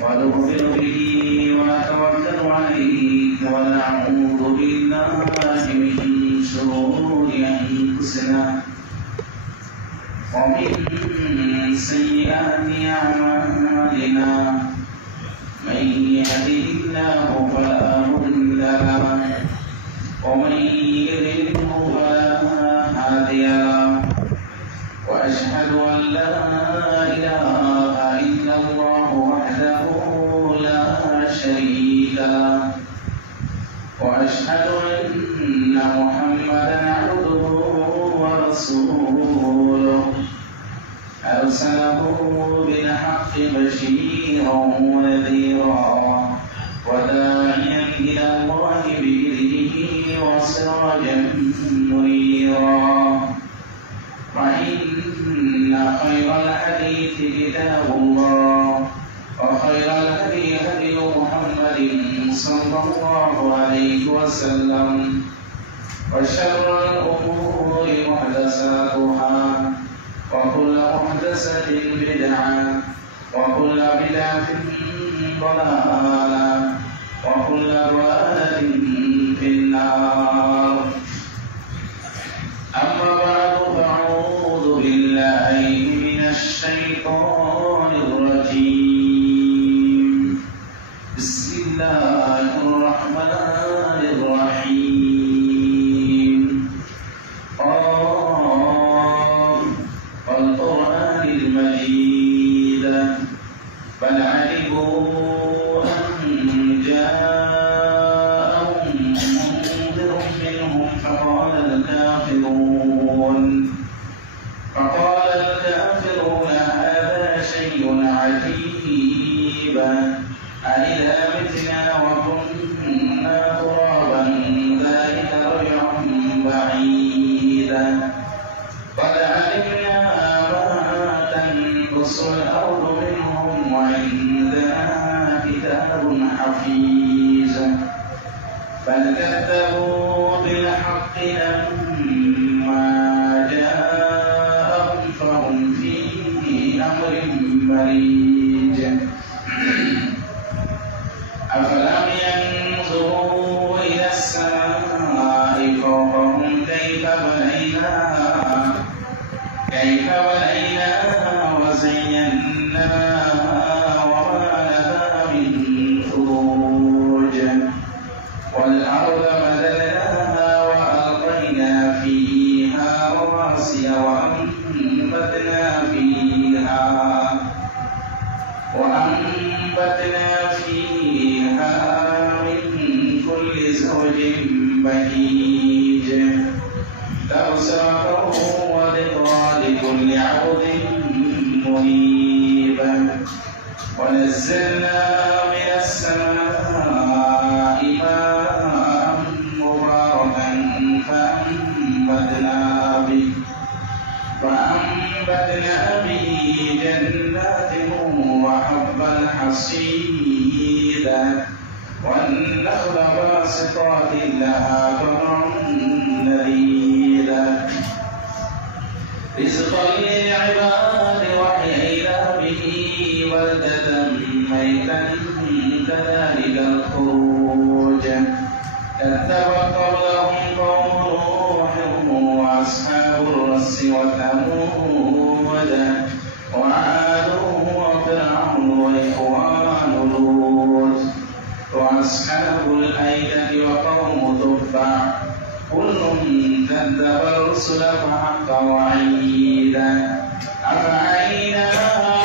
ونؤمن به ونتوكل عليه ونعوذ بالله من شرور أنفسنا ومن سيئات أعمالنا من يهده الله فلا مضل له ومن يضلل فلا هادي له وأشهد أن لا إله إلا الله وحده لا شريك له وأشهد أن محمدا عبده ورسوله أرسله بالحق بشيرا ونذيرا وداعيا إلى الله بإذنه وسراجا منيرا فإن خير الحديث كتاب الله وخير الهدي هدي محمد صلى الله عليه وسلم وشر الأمور محدثاتها وكل محدثة بدعة وكل بدعة ضلالة وكل ضلالة في النار. أما بعد فأعوذ بالله من الشيطان الرجيم. بسم الله الرحمن الرحيم. والقرآن المجيد بل عجبوا أن جاءهم منذر منهم فقال الكافرون هذا شيء عجيب أإذا متنا وكنا ترابا ذلك رجع بعيدا قد علمنا ما تنقص الأرض منهم وعندنا كتاب حفيظ بل كذبوا بالحق لما جاءهم فهم في أمر مريج أفلم ينظروا إلى السماء فوقهم كيف بنيناها وزيناها وما لها من فروج والأرض مددناها وألقينا فيها رواسي وأنبتنا فيها من كل زوج بهيج تبصرة وذكرى لكل عبد منيب ونزلنا من السماء ماء مباركا فأنبتنا به جنات وحب الحصيد والنخل باسقات لها طلع نضيد رزقا للعباد وحيينا به بلدة ميتا كذلك الخروج كذبت قبلهم قوم نوح وأصحاب الرس وثمود وعاد وفرعون وإخوان لوط وأصحاب الأيكة وقوم تبع كل كذب الرسل فحق وعيدا أفعينا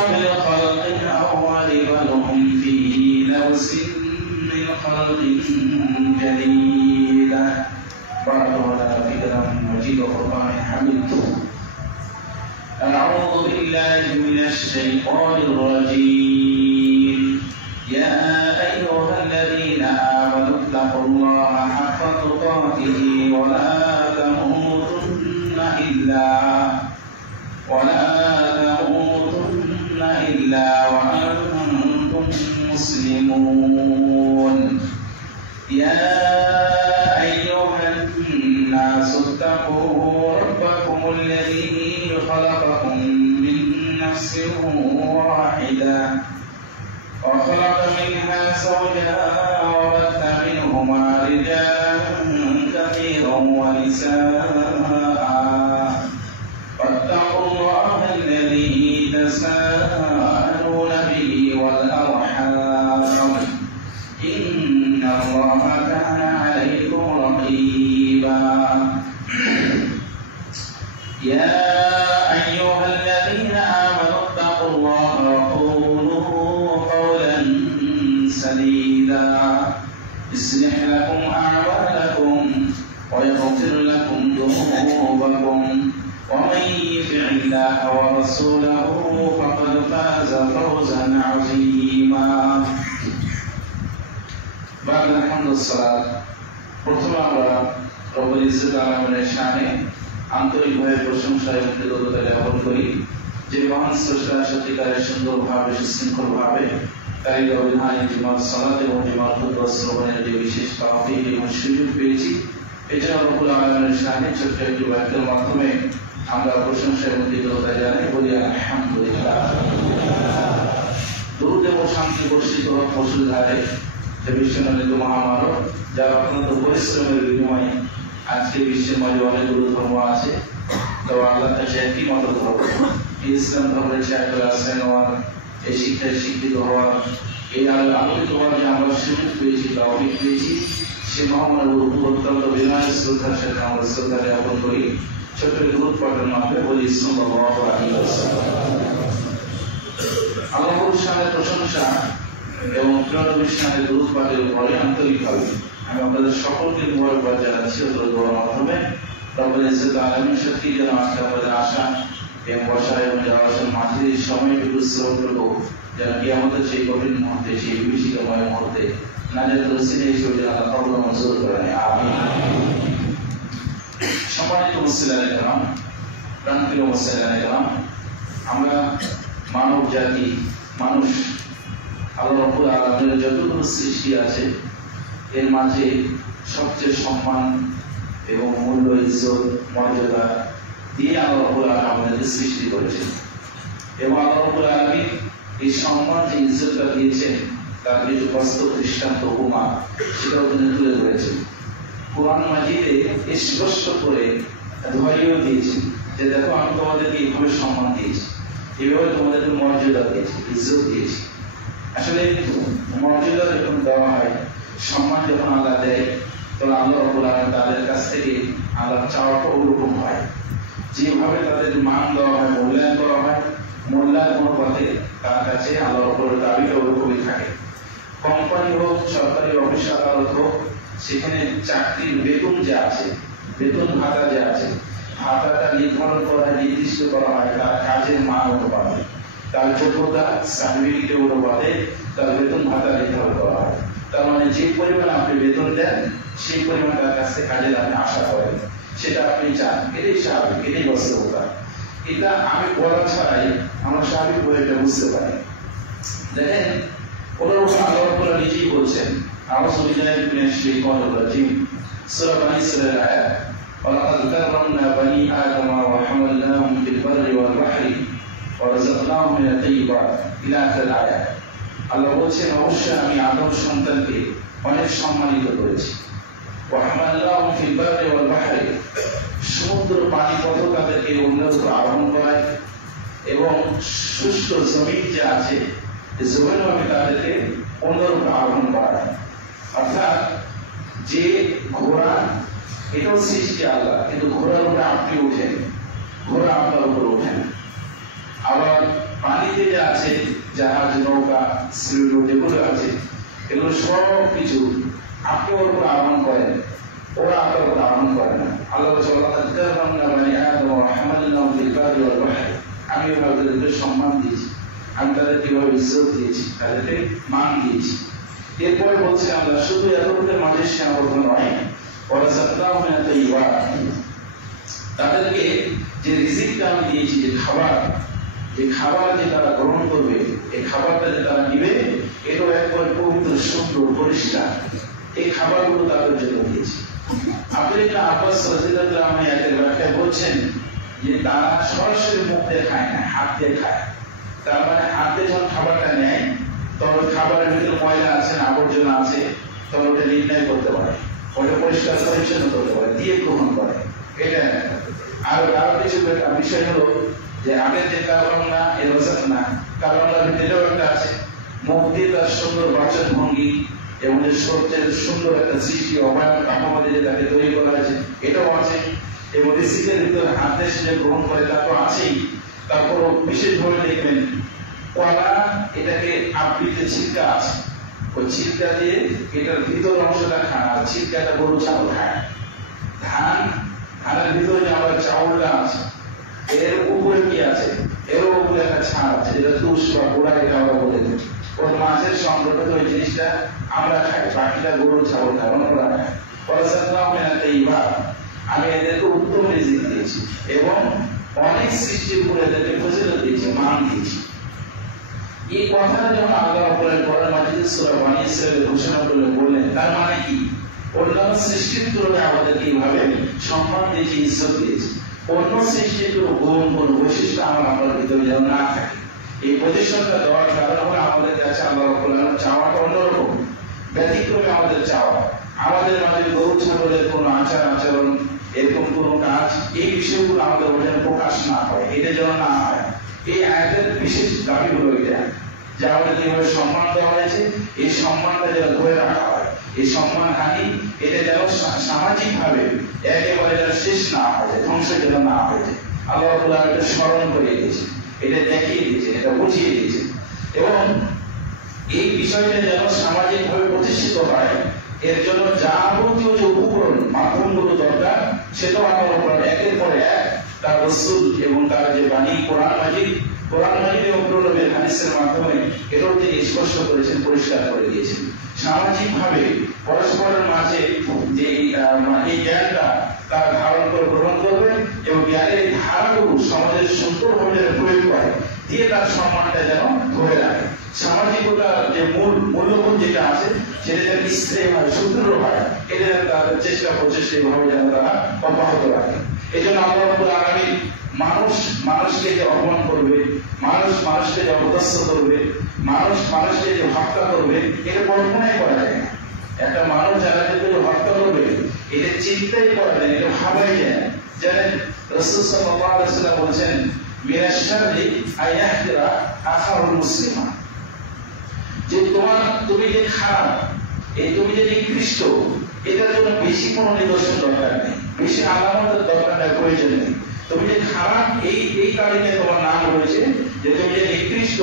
بالخلق الأول بل هم في لبس من خلق جديد. بارك الله فيكم مجيد وقرآن حميد. أعوذ بالله من الشيطان الرجيم. يا أيها الذين آمنوا اتقوا الله حق تقاته ولا تموتن إلا وأنتم مسلمون. يا أيها الناس اتقوا ربكم الذي خلقكم من نفس واحدة وخلق منها زوجها وبث منهما رجالا كثيرا ونساء واتقوا الله الذي تساءلون به والأرحام إن الله كان عليكم رقيبا يا أيها الذين آمنوا اتقوا الله وقولوا قولا سديدا يصلح لكم أعمالكم ويغفر لكم ذنوبكم ومن يطع الله ورسوله فقد فاز فوزا عظيما بعد الحمد والصلاة প্রথমে আমরা রব্বুল ইজ্জত আলামিনের শানে আন্তরিকভাবে প্রশংসা এবং কৃতজ্ঞতা জ্ঞাপন করি যে মহান স্রষ্টা সত্যিকারের সুন্দরভাবে সুশৃঙ্খলভাবে তাই অভিধান জিমাত সালাত এবং জিমাত খুতবা শ্রবণের যে বিশেষ তৌফিক এবং সুযোগ পেয়েছি এছাড়া রব্বুল আলামিনের শানে ছোট্ট একটি বাক্যের মাধ্যমে আমরা প্রশংসা এবং কৃতজ্ঞতা জানাই বলি আলহামদুলিল্লাহ। দুরূদ এবং শান্তি বর্ষিত হোক মুষলধারে যে বিশ্বনন্দিত মহামানব যার অত্যন্ত পরিশ্রমের বিনিময়ে আজকে বিশ্বের মাঝে অনেকগুলো ধর্ম আছে, তো আল্লাহ কাছে একই মত ধর্ম ইসলাম ধর্মের ছায়াতলে আশ্রয় নেওয়ার, এই শিক্ষায় শিক্ষিত হওয়ার, এই আলোকিত হওয়ার যে আমরা সুযোগ পেয়েছি তৌফিক পেয়েছি, সে মহামানব অত্যন্ত বিনয় শ্রদ্ধার সাথে আমরা শ্রদ্ধা জ্ঞাপন করি। ছোট্ট দুরূদ পাঠের মাধ্যমে বলি সাল্লাল্লাহু আলাইহি ওয়াসাল্লাম। আল্লাহর শানের প্রশংসা এবং প্রিয় শানের দুরূদ পাঠের উপরে আন্তরিকভাবে আমি আপনাদের সকলকে মুবারকবাদ জানাচ্ছি দোয়ার মাধ্যমে। রব্বুল ইজ্জত আলামিন সত্যি যেন আজকে আমাদের আশা এবং বসা এবং যাওয়ার মাঝে সময়টুকু শ্রমটুকু যেন কিয়ামতের সেই কঠিন মুহূর্তে, সেই বিভীষিকাময় মুহূর্তে নাজাতের ওসিলা হিসেবে যেন আল্লাহ কবুল মঞ্জুর করেন, আমিন। সম্মানিত মুসলিম کرام, প্রাণপ্রিয় মুসলিম کرام, আমরা মানব জাতি, মানুষ, আল্লাহ রাব্বুল আলামিনের যতগুলো সৃষ্টি আছে এর মাঝে সবচেয়ে সম্মান এবং মূল্য, ইজ্জত, মর্যাদা দিয়ে আল্লাহ রাব্বুল আলামিন আমাদেরকে সৃষ্টি করেছেন এবং আল্লাহ রাব্বুল আলামিন এই সম্মান যে ইজ্জতটা দিয়েছেন তার কিছু বাস্তব দৃষ্টান্ত উপমা সেটাও তিনি তুলে ধরেছেন। কুরআন মাজিদে স্পষ্ট করে ধরিয়েও দিয়েছেন যে দেখো আমি তোমাদেরকে এইভাবে সম্মান দিয়েছি, এইভাবে তোমাদেরকে মর্যাদা দিয়েছি, ইজ্জত দিয়েছি। আসলে মর্যাদা যখন দেওয়া হয়, সম্মান যখন আল্লাহ দেয়, তখন আল্লাহ রাব্বুল আলামিন তাদের কাছ থেকে আল্লাহ চাওয়াটা ওরকম হয়। যেভাবে তাদের মান দেওয়া হয়, মূল্যায়ন করা হয়, মূল্যায়ন অনুপাতে তার কাছে আল্লাহ রাব্বুল দাবিটা ওরকমই থাকে। কোম্পানি হোক, সরকারি অফিস আদালত হোক, সেখানে চাকরির বেতন যে আছে, বেতন ভাতা যে আছে, ভাতাটা নির্ধারণ করা, নির্দিষ্ট করা হয় তার কাজের মান অনুপাতে, তার যোগ্যতা সার্টিফিকেটের অনুপাতে তার বেতন ভাতা নির্ধারণ করা হয়। তার মানে যে পরিমাণ আপনি বেতন দেন সেই পরিমাণ তার কাছ থেকে কাজের আপনি আশা করেন, সেটা আপনি চান, এটাই স্বাভাবিক, এটাই বাস্তবতা। এটা আমি বলা ছাড়াই আমরা স্বাভাবিক বলে এটা বুঝতে পারি। দেখেন ওনার উপর আল্লাহ রাব্বুল আলামিন নিজেই বলছেন, আউযু বিল্লাহি মিনাশ শাইতানির রাজীম, সূরা বানী ইসরাঈল আয়াত, ওয়ালাকাদ কাররামনা বানী আদম ওয়া হামালনাহুম ফিল বাররি ওয়াল বাহরি ওয়া রাযাকনাহুম মিনাত তাইয়্যিবাত ইলা আখির আয়াত। আল্লাহ বলছেন অবশ্যই আমি আদম সন্তানকে অনেক সম্মানিত করেছি। ওয়া হামালনাহুম ফিল বাররি ওয়াল বাহরি, সমুদ্র পানি পথ তাদেরকে উন্নত আরোহণ করায় এবং শুষ্ক জমিন যে আছে জমিন আমি তাদেরকে অন্যরূপে আরোহণ করায়। অর্থাৎ যে ঘোড়া, এটাও সৃষ্টি আল্লাহ, কিন্তু ঘোড়ার উপরে আপনি উঠেন, ঘোড়া আপনার উপরে ওঠেন। আবার পানিতে যে আছে জাহাজ, নৌকা, সিলুটো যেগুলো আছে, এগুলো সব কিছু আপনি ওর উপর আরোহণ করেন, ওরা আপনার উপর আরোহণ করে না। আল্লাহ আমি তাদেরকে সম্মান দিয়েছি, আমি তাদের কিভাবে ইজ্জত দিয়েছি, তাদেরকে মান দিয়েছি। এরপরে বলছে আল্লাহ শুধু এতটুকুর মাঝে সীমাবদ্ধ নয়, তাদেরকে যে রিজিকটা আমি দিয়েছি, যে খাবার যে তারা গ্রহণ করবে, এই খাবারটা যে তারা নিবে, এটাও একবারে পবিত্র, সুন্দর, পরিষ্কার। এই খাবারগুলো তাদের জন্য দিয়েছি। আব্দুল্লাহ আব্বাস রাদিয়াল্লাহু আনহু এর ব্যাখ্যায় বলছেন যে তারা সরাসরি মুখ দিয়ে খায় না, হাত দিয়ে খায়। তার মানে হাত দিয়ে যখন খাবারটা নেয় তখন খাবারের ভিতরে ময়লা আছে, আবর্জনা আছে, তখন ওটা নির্ণয় করতে পারে, ওটা পরিষ্কার পরিচ্ছন্ন করতে পারে, দিয়ে গ্রহণ করে। এটা আর আরো কিছু বিষয় হলো যে আগের যে কারবাংলা এর না, কারবাংলার ভিতরেও একটা আছে, মুখ দিয়ে তার সুন্দর বাচন ভঙ্গি এবং যে সত্যের সুন্দর একটা সৃষ্টি অবায়ন কাঠামোতে যে তাকে তৈরি করা হয়েছে এটাও আছে, এবং ঋষিকের ভিতরে হাত দেশে যে গ্রহণ করে তা তো আছেই। তারপর বিশেষভাবে দেখবেন কলা, এটাকে আবৃতে ছিটকা আছে, ওই ছিটকা দিয়ে এটার ভিতর অংশটা খায়, আর ছিটকাটা গরু ছাগল খায়। ধানের ভিতরে যে আমরা চাউলটা আছে এর উপরে কি আছে, এর উপরে একটা ছাড় আছে, যেটা তুষ বা গোড়া, এটা আমরা বলে দিই। ওর মাছের সংগ্রহ ওই জিনিসটা আমরা খাই, বাকিটা গরু ছাগল খাই, অন্যরা খায়। আমি এদেরকে উত্তম রিজিক দিয়েছি এবং অনেক সৃষ্টির উপরে এদেরকে ফজিলত দিয়েছি, মান দিয়েছি। এই কথাটা যখন আল্লাহ কোরআন মাজিদে সূরা বনী ইসরাঈলে ঘোষণা করলেন, বললেন তার মানে কি, অন্যান্য সৃষ্টির তুলনায় আমাদেরকে এইভাবে সম্মান দিয়েছি, ইজ্জত দিয়েছি। অন্য সৃষ্টির কোনো গুণ, কোনো বৈশিষ্ট্য আমার ভিতরে যেন না থাকে। এই পজিশনটা দেওয়ার কারণ হলো আমাদের কাছে আল্লাহ রাব্বুল আলামিন চাওয়াটা অন্যরকম, ব্যতিক্রমে আমাদের চাওয়া। আমাদের মাঝে গরু ছাগলের কোনো আচার আচরণ, এরকম কোনো কাজ, এই বিষয়গুলো আমাদের যেন প্রকাশ না হয়, এটা যেন না হয়। এই আয়াতের বিশেষ দাবি হলো এটা যে আমাদের যেভাবে সম্মান দেওয়া হয়েছে, এই সম্মানটা যেন ধরে রাখা হয়। এই সম্মান হানি এটা যেন সামাজিক ভাবে একেবারে যেন শেষ না হয়, ধ্বংস যেন না হয়ে যায়। আল্লাহ রাব্বুল আলামিন স্মরণ করে দিয়েছে, এটা দেখিয়ে দিয়েছে, এটা বুঝিয়ে দিয়েছে, এবং এই বিষয়টা যেন সামাজিক ভাবে প্রতিষ্ঠিত হয়, এর জন্য যাবতীয় যে উপকরণ মাধ্যমগুলো দরকার সেটাও আল্লাহ রাব্বুল আলামিন একের পর এক তার রাসূল এবং তার যে বাণী কোরআন মাজিদ এবং নবীর হাদিসের মাধ্যমে এটাও তিনি স্পষ্ট করেছেন, পরিষ্কার করে দিয়েছেন। সামাজিক ভাবে পরস্পরের মাঝে যে এই জ্ঞানটা তারা ধারণ করে গ্রহণ করবে এবং জ্ঞানের এই ধারাগুলো সমাজের সুন্দরভাবে প্রয়োগ করে দিয়ে তার সম্মানটা যেন ধরে রাখে। সামাজিকতার যে মূল্যবোধ যেটা আছে সেটা যেন স্থায়ী হয়, সুদৃঢ় হয়, এটা তার চেষ্টা প্রচেষ্টা এইভাবে যেন তারা অব্যাহত রাখে। এই জন্য আল্লাহ রাব্বুল আলামিন মানুষকে যে অপমান করবে, মানুষকে যে অপদস্থ করবে, মানুষকে যে হত্যা করবে, এটা কল্পনাই করা যায় না। একটা মানুষ যারা যে হত্যা করবে এটা চিন্তাই করা যায়, এটা ভাবাই যায় না। জানেন রাসূল সাল্লাল্লাহু আলাইহি ওয়াসাল্লাম বলেছেন, মিনাশ শাররি আইয়াহদিরা আখারুল মুসলিমা, যে তুমি যে খারাপ, তুমি যে নিকৃষ্ট, এটার জন্য বেশি কোনো নিদর্শন দরকার নেই, বেশি আলামতের দরকার নেই, প্রয়োজন নেই। তুমি যে খারাপ এই কারণে তোমার নাম রয়েছে, যে তুমি যে নিকৃষ্ট,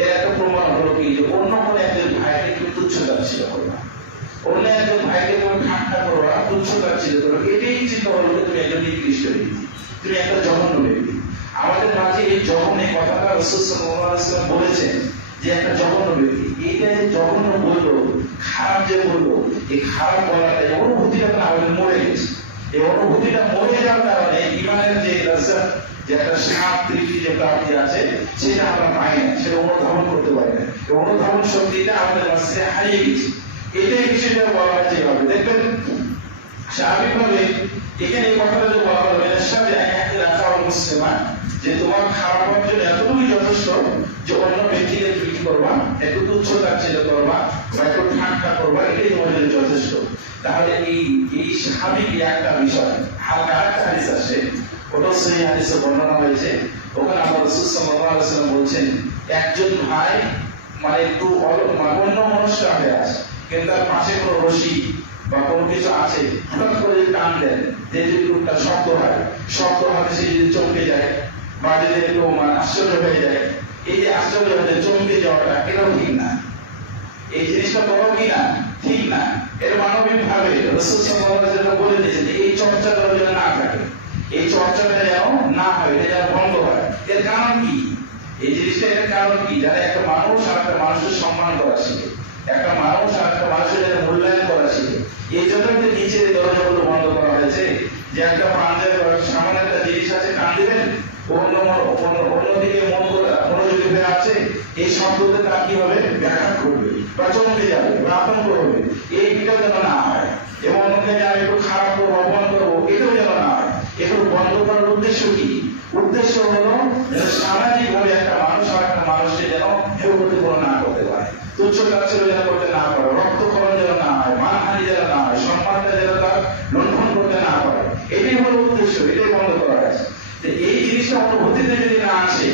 এর একটা প্রমাণ হলো কি, যে অন্য কোনো একজন ভাইকে তুমি তুচ্ছতাচ্ছিল্য করবা, অন্য একজন ভাইকে তুমি ঠাট্টা করবা, তুচ্ছতাচ্ছিল্য করবা, এটাই চিন্তা হলো তুমি একজন নিকৃষ্ট ব্যক্তি, তুমি একটা জঘন্য ব্যক্তি। আমাদের মাঝে এই জঘন্য কথাটা রাসূল সাল্লাল্লাহু আলাইহি ওয়াসাল্লাম বলেছেন যে একটা জঘন্য ব্যক্তি, এইটা যে জঘন্য বললো, খারাপ যে বললো, এই খারাপ বলাটা অনুভূতিটা আমাদের মরে গেছে। এই অনুভূতিটা মরে যাওয়ার কারণে ইমানের যে যে একটা সাপ তৃপ্তি যে প্রাপ্তি আছে সেটা আমরা পাই না, সেটা অনুধাবন করতে পারি না। এই অনুধাবন শক্তিটা আমাদের মাঝে হারিয়ে গেছে। এটাই বিষয়টা বলা হয় যেভাবে দেখবেন স্বাভাবিকভাবে এখানে এই কথাটা যে বলা হলো মুসলিমা, যে তোমার খারাপ হওয়ার জন্য এতটুকুই যথেষ্ট যে অন্য ব্যক্তিকে তুমি করবা, একটু তুচ্ছতাচ্ছিল্য করবা বা একটু ঠাট্টা করবা, এটাই তোমার জন্য যথেষ্ট। তাহলে এই স্বাভাবিক একটা বিষয়। হালকা আরেকটা হাদিস আছে, ওটাও সেই হাদিসে বর্ণনা হয়েছে, ওখানে আমার রাসূল সাল্লাল্লাহু আলাইহি ওয়াসাল্লাম বলছেন, একজন ভাই মানে একটু অন্য মনস্ক হয়ে আছে, কিন্তু তার পাশে কোনো রশি বা কোনো কিছু আছে, হঠাৎ করে যদি টান দেন, যে টুকটা শব্দ হয় সে যদি চমকে যায় বা যদি একটু আশ্চর্য হয়ে যায়, এই যে আশ্চর্য হয়ে চমকে যাওয়াটা এটাও ঠিক না, এই জিনিসটা বড় কি না, ঠিক না। এর মানবিক ভাবে রাসূল সাল্লাল্লাহু আলাইহি ওয়াসাল্লাম বলে দিয়েছেন এই চর্চাটা যেন না থাকে, এই চর্চাটা যেন না হয়, এটা যেন বন্ধ হয়। এর কারণ কি, এই জিনিসটা এর কারণ কি, যারা একটা মানুষ আর একটা মানুষের সম্মান করা শিখে, একটা মানুষ আর একটা মানুষের মূল্যায়ন করা শিখে, এই জন্য নিচের দরজাগুলো বন্ধ করা হয়েছে। যে একটা প্রান্তের সামনে একটা জিনিস আছে, কান দিবেন, অন্যদিকে মনোযোগী হয়ে আছে, এই শব্দতে তার কি হবে, ব্যাঘাত করবে বা চমকে যাবে বা আতঙ্ক হবে, এইটা যেন না হয়। এবং অন্যদিকে আমি একটু খারাপ করবো, অপমান করবো, এটাও যেন না হয়। এগুলো বন্ধ করার উদ্দেশ্য কি, উদ্দেশ্য হলো সামাজিক ভাবে একটা মানুষ আর একটা মানুষকে যেন হেয় ক্ষতিপূরণ না করতে পারে, তুচ্ছ তুচ্ছ-তাচ্ছিল্য যেন করতে না পারে, রক্তক্ষরণ যেন না হয়, মানহানি যেন না হয়, সম্মানটা যেন তার লঙ্ঘন করতে না পারে, এটাই হলো উদ্দেশ্য, এটাই বন্ধ করা হয়েছে। এই জিনিসটা অনুভূতিতে যদি না আসে,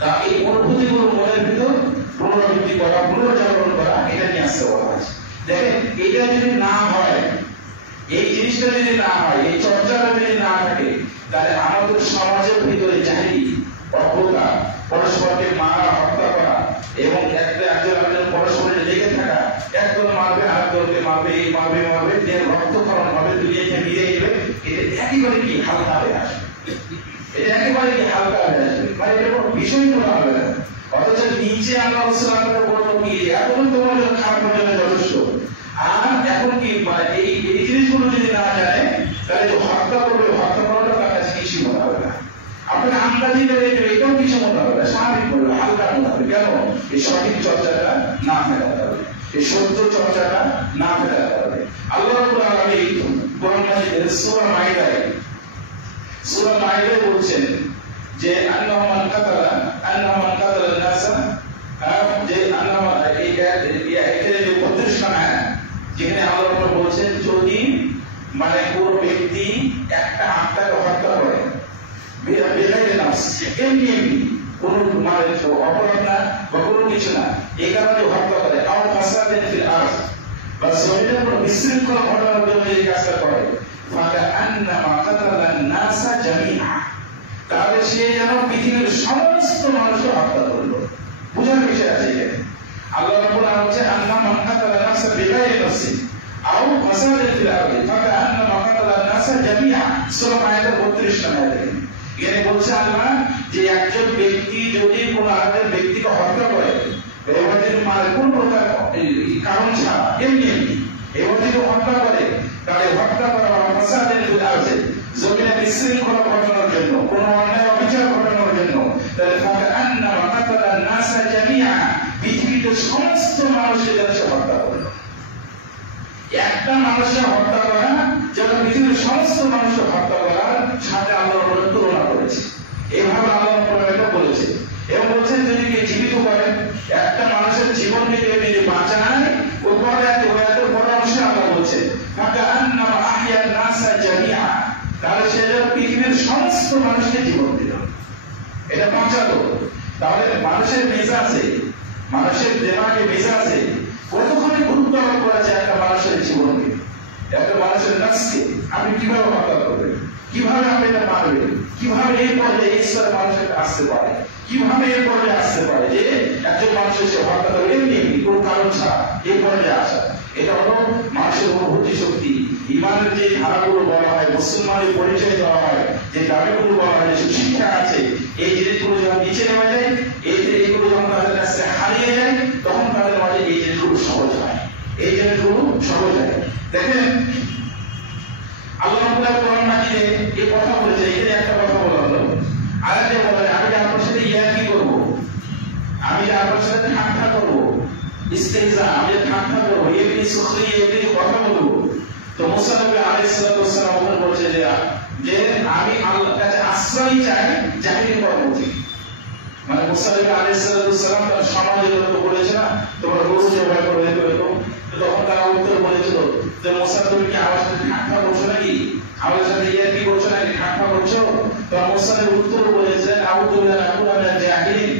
তা এই অনুভূতিগুলো মনের ভিতর পুনরাবৃত্তি করা, পুনর্জাগরণ করা, এটা নিয়ে আসতে বলা হয়েছে। দেখেন, এটা যদি না হয়, এই জিনিসটা যদি না হয়, এই চর্চাটা যদি না থাকে, তাহলে আমাদের সমাজের ভিতরে জাহিলি, অজ্ঞতা, পরস্পরকে মারা, হত্যা করা এবং একজন পরস্পরে লেগে থাকা, একদল মারবে আরেকদলকে মারবে, এই মারবে মারবে, যে রক্তক্ষরণ হবে, দুনিয়াকে মিলিয়ে যাবে, এটা একেবারে কি হালকা হয়ে আসবে, এটা একেবারে কি হালকা হয়ে আসবে, মানে এটা কোনো বিষয় মনে হবে না। অথচ নিচে আল্লাহ রাসূল বলতো কি, এখন তোমার জন্য খারাপ জন্য যথেষ্ট। আর এখন কি এই জিনিসগুলো যদি না জানে, তাহলে যে হত্যা করবে, হত্যা করাটা তার কাছে কিছু মনে হবে না। আপনার আন্দাজি করে এটাও কিছু মনে হবে না, স্বাভাবিক বলবে, হালকা মনে হবে। কেন? এই সঠিক চর্চাটা না ফেরাতে হবে, এই সত্য চর্চাটা না ফেরাতে হবে। আল্লাহ রাব্বুল আলামিন কোরআন মাজিদের সূরা মাইদায় বলছেন যে আন্নাহু মান কাতালা নাসা, যে আন্নাহু এই 32 খানা, যেখানে আল্লাহ রাব্বুল বলছেন যদি মানে কোন ব্যক্তি একটা আত্মাকে হত্যা করে, বেগাইরে নাফস, এমনি কোন মানে অপরাধ না বা কোনো কিছু না, এই কারণে হত্যা করে, আও ফাসাদান ফিল আরদ, বা জমিনে কোনো বিশৃঙ্খলা ঘটানোর জন্য এই কাজটা করে, ফাকান্নামা কাতালান নাসা জামিআ, তাহলে সে যেন পৃথিবীর সমস্ত মানুষকে হত্যা করলো। বুঝার বিষয় আছে এখানে। আল্লাহ রাব্বুল আলামিন বলেন আন্নামা কাতালা নাফসা বিগাইরি নাফসিন আও ফাসাদান ফিল আরদ ফাকান্নামা কাতালান নাসা জামিআ, সূরা মাইদার 32 নম্বর আয়াত। এখানে বলছে আল্লাহ যে একজন ব্যক্তি যদি কোন আরেকজন ব্যক্তিকে হত্যা করে, এবার যদি কোন প্রকার কারণ ছাড়া এমনি এবার যদি হত্যা করে, তাহলে হত্যা করা ফাসাদান ফিল আরদ, জমিনে বিশৃঙ্খলা ঘটানোর জন্য, কোন অন্যায় অবিচার ঘটানোর জন্য, তাহলে ফাকান্নামা কাতালান নাসা জামিআ, পৃথিবীতে সমস্ত মানুষকে যেন সে হত্যা করলো। একটা মানুষের হত্যা করা যেন পৃথিবীর সমস্ত মানুষকে হত্যা করার সাথে আল্লাহ তুলনা করেছে। এইভাবে আল্লাহ এটা বলেছে এবং বলছেন যদি কে জীবিত করে, একটা মানুষের জীবনকে যদি বাঁচায়, ওই পরে এত বড় অংশে আল্লাহ বলছে ফাকান্নামা আহইয়ান নাসা জামিআ, তাহলে সে যেন পৃথিবীর সমস্ত মানুষকে জীবন দিল, এটা বাঁচালো। তাহলে মানুষের মেজাজে, মানুষের দেমাগে মেজাজে কতখানি গুরুত্ব আরোপ করেছে একটা মানুষের জীবনকে, একটা মানুষের নাফসকে আপনি কিভাবে হত্যা করবেন, কিভাবে আপনি এটা মারবেন, কিভাবে এই পর্যায়ে এই স্তরে মানুষের আসতে পারে, কিভাবে এই পর্যায়ে আসতে পারে যে একজন মানুষের সে হত্যা করে এমনি কোন কারণ ছাড়া এই পর্যায়ে আসা। এটা হলো মানুষের অনুভূতি শক্তি, ইমানের যে ধারাগুলো বলা হয়, মুসলমানের পরিচয় দেওয়া হয়, যে দাবিগুলো বলা হয়, যে শিক্ষা আছে, এই জিনিসগুলো যখন নিচে নেমে যায়, এইগুলো যখন তাদের কাছে হারিয়ে যায়, তখন তাদের মাঝে এই জিনিসগুলো সহজ হয়, এই জিনিসগুলো সহজ হয়। দেখেন আল্লাহ রাব্বুল কোরআন মাজিদে এই কথা বলেছে, এখানে একটা কথা বলা হলো, আরেকটা বলে আমি যে আপনার সাথে ইয়ার্কি করবো, আমি যে আপনার সাথে ঠাট্টা করবো, ইস্তেহজা, আমি যে ঠাট্টা করবো, এমনি সুখরিয়া, এমনি কথা বলবো। তো মুসা নবী আলাইহিস সালাম ওখানে বলছে যে আমি আল্লাহর কাছে আশ্রয় চাই জাহিলি কর্ম থেকে। মানে মুসা নবী আলাইহিস সালাম তার সমাজের লোক বলেছে না তোমরা গরু জবাই করে তো তখন তারা উত্তর বলেছিল যে মুসা তুমি কি আমার সাথে ঠাট্টা করছো নাকি, আমাদের সাথে ইয়ার্কি করছো নাকি, ঠাট্টা করছো? তো মুসা নবী উত্তর বলেছিলেন আউযু বিল্লাহি মিনাশ জাহিলিন,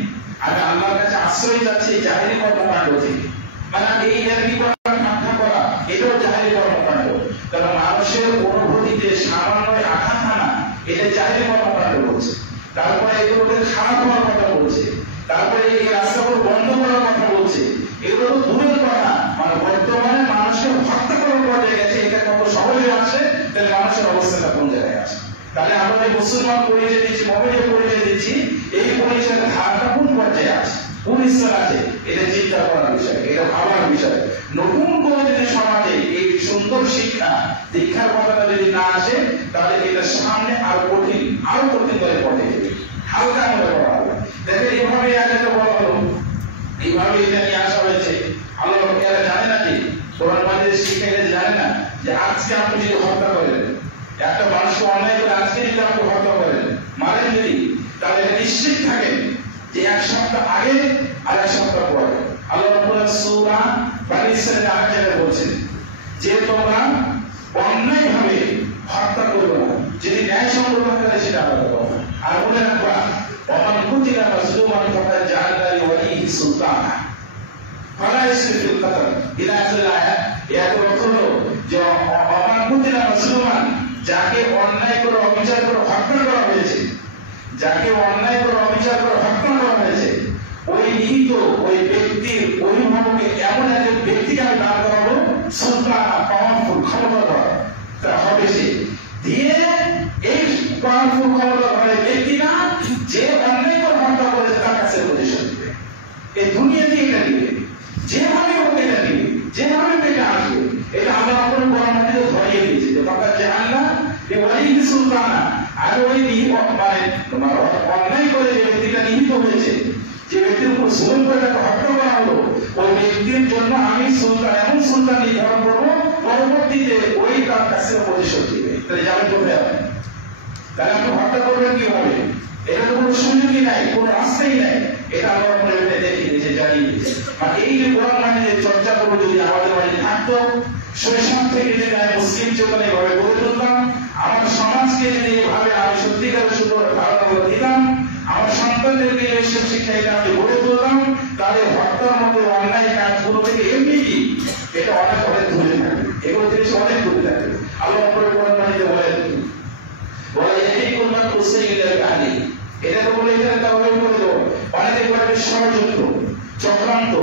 আমি আল্লাহর কাছে আশ্রয় চাচ্ছি জাহিলি কর্মকাণ্ড থেকে। মানে এই ইয়ার্কি করা, ঠাট্টা করা, এটাও জাহিলি কর্মকাণ্ড। কারণ মানুষের অনুভূতিতে সামান্য আঘাত হানা, এটা জাহিলি কর্মকাণ্ড বলছে। তারপরে এগুলোকে খারাপ হওয়ার কথা বলছে, তারপরে এই রাস্তাগুলো বন্ধ করার কথা বলছে, এগুলো তো দূরের কথা। মানে বর্তমানে মানুষের হত্যা করার পর্যায়ে গেছে, এটা কত সহজে আছে, তাহলে মানুষের অবস্থাটা কোন জায়গায় আছে? তাহলে আমরা যে মুসলমান পরিচয় দিচ্ছি, মুমিনের পরিচয় দিচ্ছি, এই পরিচয়ের ধারণা কোন পর্যায়ে আছে, কোন স্তর আছে, এটা চিন্তা করার বিষয়, এটা ভাবার বিষয়। নতুন করে যদি সমাজে এই সুন্দর দীক্ষার কথাটা যদি না আসে, তাহলে এটা সামনে আরো কঠিন করে পড়ে যাবে, হালকা মনে করা হবে। দেখেন এইভাবে আগে বলা হলো, এইভাবে এটা নিয়ে আসা হয়েছে। আল্লাহ এরা জানে নাকি, কোরআন মাজিদের শিক্ষাকে জানে না যে আজকে আপনি যদি হত্যা করেন, একটা মানুষকে অন্যায় করে আজকে যদি আপনি হত্যা করেন, মারেন যদি, তাহলে নিশ্চিত থাকেন যে এক সপ্তাহ আগে আর এক সপ্তাহ পরে আল্লাহ রাব্বুল সূরা বনী ইসরাঈল আয়াত জায়গায় বলছেন যে তোমরা অন্যায়ভাবে হত্যা করবে না, যদি ন্যায়সঙ্গত থাকে সেটা আলাদা কথা। আর বলে রাখবা ওমান কুতিলা মাজলুমান ফাকাদ জাআলনা লিওয়ালিহি সুলতানা ফালা ইসরিফ ফিল কতল ইলা আখির আয়াত। এর অর্থ হলো যে ওমান কুতিলা মাজলুমান, যাকে অন্যায় করে অবিচার করে হত্যা করা হয়েছে, যাকে অন্যায় করে অবিচার করে হত্যা করা হয়েছে, ওই নিহিত ওই ব্যক্তির অভিভাবককে এমন একজন ব্যক্তিকে আমি দান করাবো সুলতান পাওয়ারফুল ক্ষমতা হবে সে দিয়ে এই পাওয়ারফুল ক্ষমতা ধরে ব্যক্তি না যে অন্যায় করে হত্যা করেছে তার কাছে প্রতিশোধ দিবে। এই দুনিয়াতে এটা দিবে, যেভাবে হোক এটা দিবে, যেভাবে এটা আসবে। এটা আমরা আপনার পরামর্শে ধরিয়ে দিয়েছি যে বাবা জাহান্নাম লিওয়ালিহি সুলতানা। আর ওই মানে তোমার অন্যায় করে যে ব্যক্তিটা নিহিত হয়েছে, যে ব্যক্তির উপর জুলুম করে তাকে হত্যা করা হলো, ওই ব্যক্তির জন্য আমি সুলতান এমন সুলতান নির্ধারণ করবো, পরবর্তীতে ওই তার কাছে প্রতিশোধ দিবে। তাহলে যাবেন কোথায়? আপনি তাহলে আপনি হত্যা করবেন কিভাবে? এটা তো কোনো সুযোগই নাই, কোনো রাস্তাই নাই। এটা আমরা আপনার দেখিয়ে দিয়েছে, জানিয়ে দিয়েছে। আর এই যে কোরআন মাজিদের চর্চা করবো যদি আমাদের মাঝে থাকতো, শৈশব থেকে যদি আমি মুসলিম চেতনা এভাবে গড়ে তুলতাম, আমার সমাজকে যদি এভাবে আমি সত্যিকারের সুন্দর ধারণা দিতাম, আমার সন্তানদেরকে এইসব শিক্ষা আমি গড়ে তুলতাম, তাহলে হত্যার মতো অন্যায় কাজগুলো থেকে এমনি এটা অনেক অনেক দূরে থাকবে, এগুলো জিনিস অনেক দূরে থাকবে। আল্লাহ আপনার কোরআন মাজিদে বলেন বলে এই কোরআন কুসাইলের কাহিনী, এটা তো বলে এখানে তাহলে বলে দেবো অনেকে বলে ষড়যন্ত্র চক্রান্ত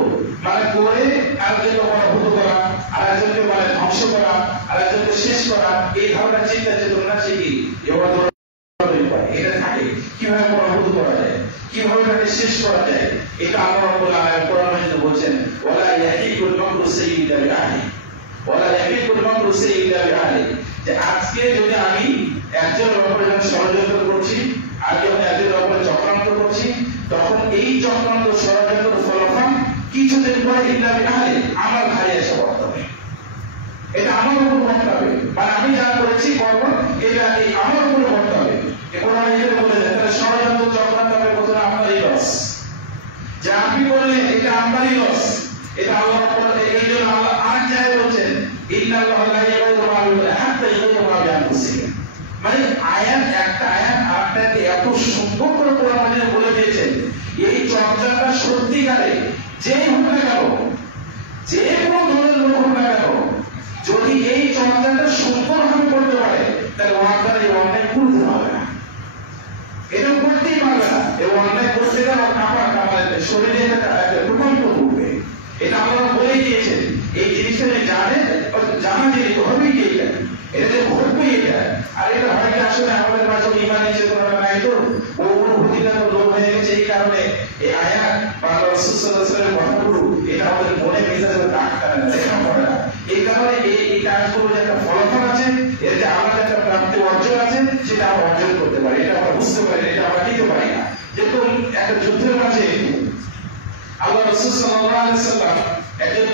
মানে করে আরেকজনকে পরাভূত করা, আরেকজনকে মানে ধ্বংস করা, আরেকজনকে শেষ করা, এই ধরনের চিন্তা চেতনা শিখি এটা থাকে। কিভাবে পরাভূত করা যায়, কিভাবে তাকে শেষ করা যায়, এটা আল্লাহ রাব্বুল আলামিন কোরআন মাজিদে বলছেন ওয়ালা ইয়াহিকুল মাকরু সাইয়্যিদা বিআহলি ওয়ালা ইয়াহিকুল মাকরু সাইয়্যিদা বিআহলি। যে আজকে যদি আমি একজনের উপরে যখন ষড়যন্ত্র করছি, আর যখন একজনের উপরে চক্রান্ত করছি, তখন এই চক্রান্ত ষড়যন্ত্র ফলাফল কিছুদিন পরে ইল্লা বিআহলি আমার ঘাড়ে এসে পড়তে হবে। এটা আমার উপর পড়তে হবে, মানে আমি যা করেছি কর্ম এটা আমার উপরে পড়তে হবে। কোরআন এটা বলে দেয় তাহলে ষড়যন্ত্র চক্রান্ত হবে প্রথমে আপনারই লস, যে আপনি বললেন এটা আপনারই লস। এটা আল্লাহ এই জন্য আল্লাহ আরেক জায়গায় বলছেন ইন্নাল্লাহা লা ইয়াগফিরু মা ইউশরিকু হাত্তা ইয়াগফিরু মা বিআনফুসিহিম। মানে আয়াত একটা আয়াত আপনাকে এত সুন্দর করে কোরআন মাজিদে বলে দিয়েছেন, এই চর্চাটা সত্যিকারে যেই হোক না কেন, যে কোনো ধরনের লোক হোক না কেন, যদি এই চর্চাটা সুন্দরভাবে করতে পারে তাহলে ওয়াক্তার এই অন্যায় করতে হবে না, এটা করতেই পারবে না। এই অন্যায় করতে গেলে শরীরে প্রকল্প করবে। এটা আমরা বলে দিয়েছেন, এই জিনিসটা জানা জিনিস হবে কি এটা, এটা ঘটবে এটা। আর এটা হয় কি আসলে আমাদের মাঝে ইমান চেতনা নাই, তো ও অনুভূতিটা তো লোপ হয়ে গেছে। এই কারণে এই আয়াত বা রাসূল সাল্লাল্লাহু আলাইহি ওয়াসাল্লামের কথাগুলো এটা আমাদের মনে মেজাজে দাগ টানে না, দেখা পড়ে না। এই কারণে এই কাজগুলো যে একটা ফলাফল আছে, এর যে আমাদের একটা প্রাপ্তি অর্জন আছে, সেটা আমরা অর্জন করতে পারি, এটা আমরা বুঝতে পারি, এটা আমরা নিতে পারি না। যেরকম একটা যুদ্ধের মাঝে আল্লাহ রাসূল সাল্লাল্লাহু আলাইহি ওয়াসাল্লাম একজন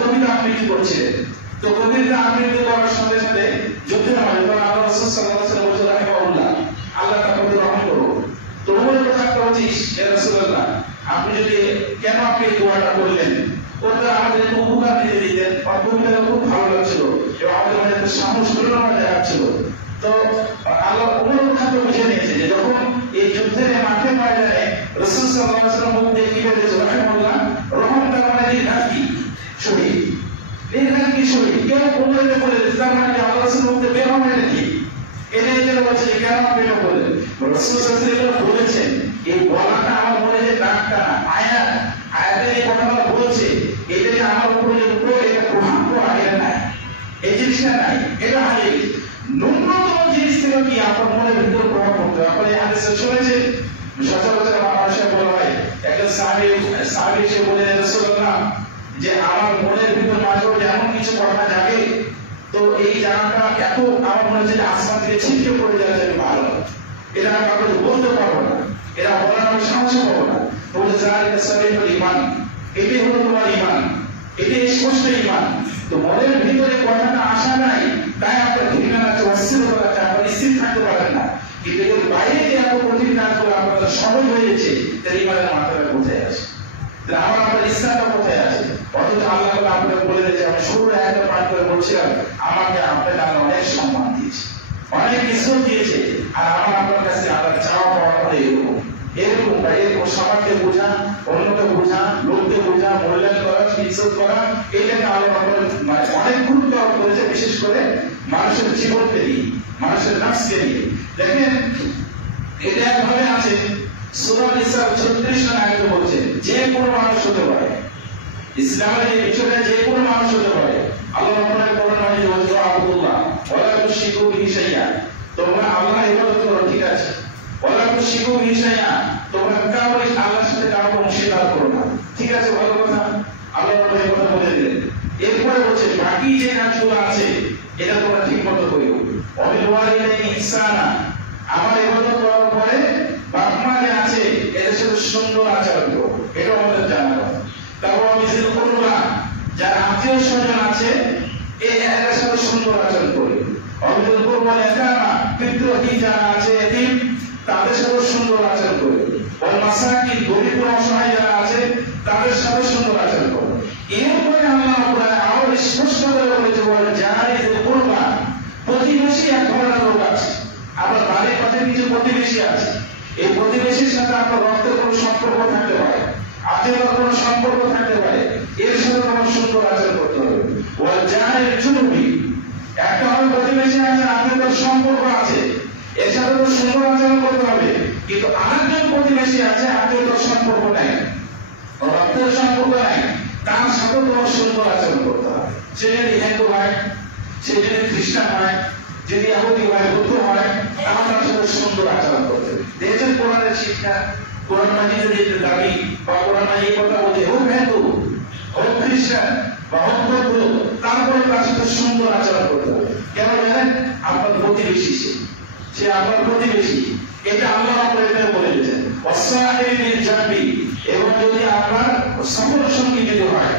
কবিতা আবৃত্তি করছিলেন। তো কবিতা আবৃত্তি করার সাথে সাথে যুদ্ধের মাঝে আল্লাহ রাসূল সাল্লাল্লাহু আলাইহি ওয়াসাল্লাম বললেন রাহিমাহুল্লাহ, আল্লাহ তার প্রতি রহম করো। তো ওমর কথা বলছিস ইয়া রাসূলুল্লাহ, আপনি যদি কেন আপনি এই দোয়াটা করলেন, ওটা আমাদের একটু উপকার দিতে দিতেন, কবিতা খুব ভালো লাগছিল এবং আমাদের মাঝে একটা সাহস বেরোনোর জায়গা ছিল। তো আল্লাহ ওমর কথা বুঝে নিয়েছে যে যখন এই যুদ্ধের মাঠে ময়দানে রাসূল সাল্লাল্লাহু আলাইহি ওয়াসাল্লাম মুখ দিয়ে কি বলেছে রাহিমাহুল্লাহ, রহম তার মানে নির্ঘাতী শহীদ, নির্ঘাতী শহীদ। কেউ ওমরকে বলে তার মানে আল্লাহ রাসূল মুখ দিয়ে বের হবে নাকি, এটা যেটা বলছে যে কেন আপনি এটা বললেন। রাসূল সাল্লাল্লাহু আলাইহি ওয়াসাল্লাম বলেছেন এই বলাটা আমার মনে যে ডাকটা আয়াতের এই কথাটা বলছে, এটা যে আমার উপরে যে এটা প্রভাব পড়া এটা নাই, এই জিনিসটা নাই, এটা হারিয়ে ন্যূনতম জিনিস থেকে কি আপনার মনের ভিতরে প্রভাব পড়তে হবে। আপনি হাদিসে শুনেছেন সচরাচর মানুষের বলা হয় একজন সাহাবী এসে বলেন রাসূলুল্লাহ যে আমার মনের ভিতর মাঝে এমন কিছু কথা জাগে, তো এই জায়গাটা এত আমার মনে হচ্ছে যে আসমান থেকে ছিটকে পড়ে যাচ্ছে, আমি ভালো এটা আমি আপনাকে বলতে পারবো না, এটা বলার আমি সাহস পাবো না। বলে যারা সাবিহুল ঈমান, এটাই হলো তোমার ঈমান, এটাই স্পষ্ট ঈমান। তো মনের ভিতরে কথাটা আসা নাই, তাই আপনার ঘৃণা আছে, অস্থিরতা আছে, আপনার স্থির থাকতে পারেন না। কিন্তু এর বাইরে যে এত কঠিন কাজগুলো আপনাদের সহজ হয়ে গেছে, তার ঈমানের মাত্রাটা কোথায় আছে? আমার আপনার ইসলামটা কোথায় আছে? অথচ আল্লাহ আপনাকে বলে দিয়েছে, আমি শুরুর আয়াতে পাঠ করে বলছিলাম, আমাকে আপনাকে আল্লাহ অনেক সম্মান দিয়েছে, অনেক ইজ্জত দিয়েছে। আর আমার আপনার কাছে আল্লাহ চাওয়া পাওয়া করে এরকম সবাইকে বোঝা, অন্যকে বোঝা, লোককে বোঝা, মূল্যায়ন করা, ইজ্জত করা, এটাকে আল্লাহ অনেক গুরুত্ব আরোপ করেছে, বিশেষ করে মানুষের জীবনকে নিয়ে, মানুষের নাফসকে নিয়ে। দেখেন এটা একভাবে আছে, সূরা নিসার 36 নং আয়াতে বলছে যে কোনো মানুষ হতে পারে, ইসলামের এই বিষয়টা যে কোনো মানুষ হতে পারে। আল্লাহ রাব্বুল কোরআনে বলছে আব্দুল্লাহ ওয়ালা তুশরিকু বিহি শাইআ, তোমরা আল্লাহর ইবাদত করো, ঠিক আছে, ওয়ালা তুশরিকু বিহি শাইআ, তোমরা কাউকে আল্লাহর সাথে কাউকে অংশীদার করো না, ঠিক আছে, ভালো কথা, আল্লাহ রাব্বুল এই কথা বলে দিলেন। এরপরে বলছে বাকি যে কাজগুলো আছে এটা তোমরা ঠিক মতো করিও। ওয়াবিল ওয়ালিদাইনি ইহসানা, আমার ইবাদত করার পরে বাপ মা যে আছে এদের সাথে সুন্দর আচরণ করো, এটা আমাদের জানা কথা। তারপর বিজিল কুরবা, যারা আত্মীয় স্বজন আছে এদের সাথে সুন্দর আচরণ করি। অবিজিল কুরবা ইয়াতামা, পিতৃহী যারা আছে এতিম তাদের সাথে সুন্দর আচরণ করি। ওয়াল মাসাকিন, গরীব অসহায় যারা আছে তাদের সাথে সুন্দর আচরণ করো। এরপরে আল্লাহ আরো স্পষ্ট করে বলেছে, ওয়াল জারি যিল কুরবা, প্রতিবেশী এক ধরনের লোক আছে, আবার বাড়ির পাশে কিছু প্রতিবেশী আছে, এই প্রতিবেশীর সাথে আপনার রক্তের কোনো সম্পর্ক থাকতে পারে, আত্মীয়তার কোনো সম্পর্ক থাকতে পারে, এর সাথে তোমার সুন্দর আচরণ করতে হবে। ওয়াল জারিল জুনুবি, একটা হবে প্রতিবেশী আছে, আত্মীয়তার সম্পর্ক আছে, এর সাথে তো সুন্দর আচরণ করতে হবে। কিন্তু আরেকজন প্রতিবেশী আছে, আত্মীয়তার সম্পর্ক নাই, রক্তের সম্পর্ক নাই, তার সাথে তোমার সুন্দর আচরণ করতে হবে। সে যদি হিন্দু হয়, সে যদি খ্রিস্টান হয়, যদি ইহুদি হয়, বৌদ্ধ হয়, তাহলে তার সাথে সুন্দর আচরণ করতে হবে। দেখেন কোরআনের শিক্ষা, কোরআন মাজিদের যে দাবি বা কোরআন মাজিদ কথা বলছে, হোক হিন্দু, হোক খ্রিস্টান বা হোক বৌদ্ধ, তারপরে তার সাথে সুন্দর আচরণ করতে হবে। কেন জানেন? আপনার প্রতিবেশী, সে আপনার প্রতিবেশী, এটা আল্লাহ এখানে বলে দিয়েছেন। ওয়াসাহিবিল জানবি, এবং যদি আপনার সফর সঙ্গী যদি হয়,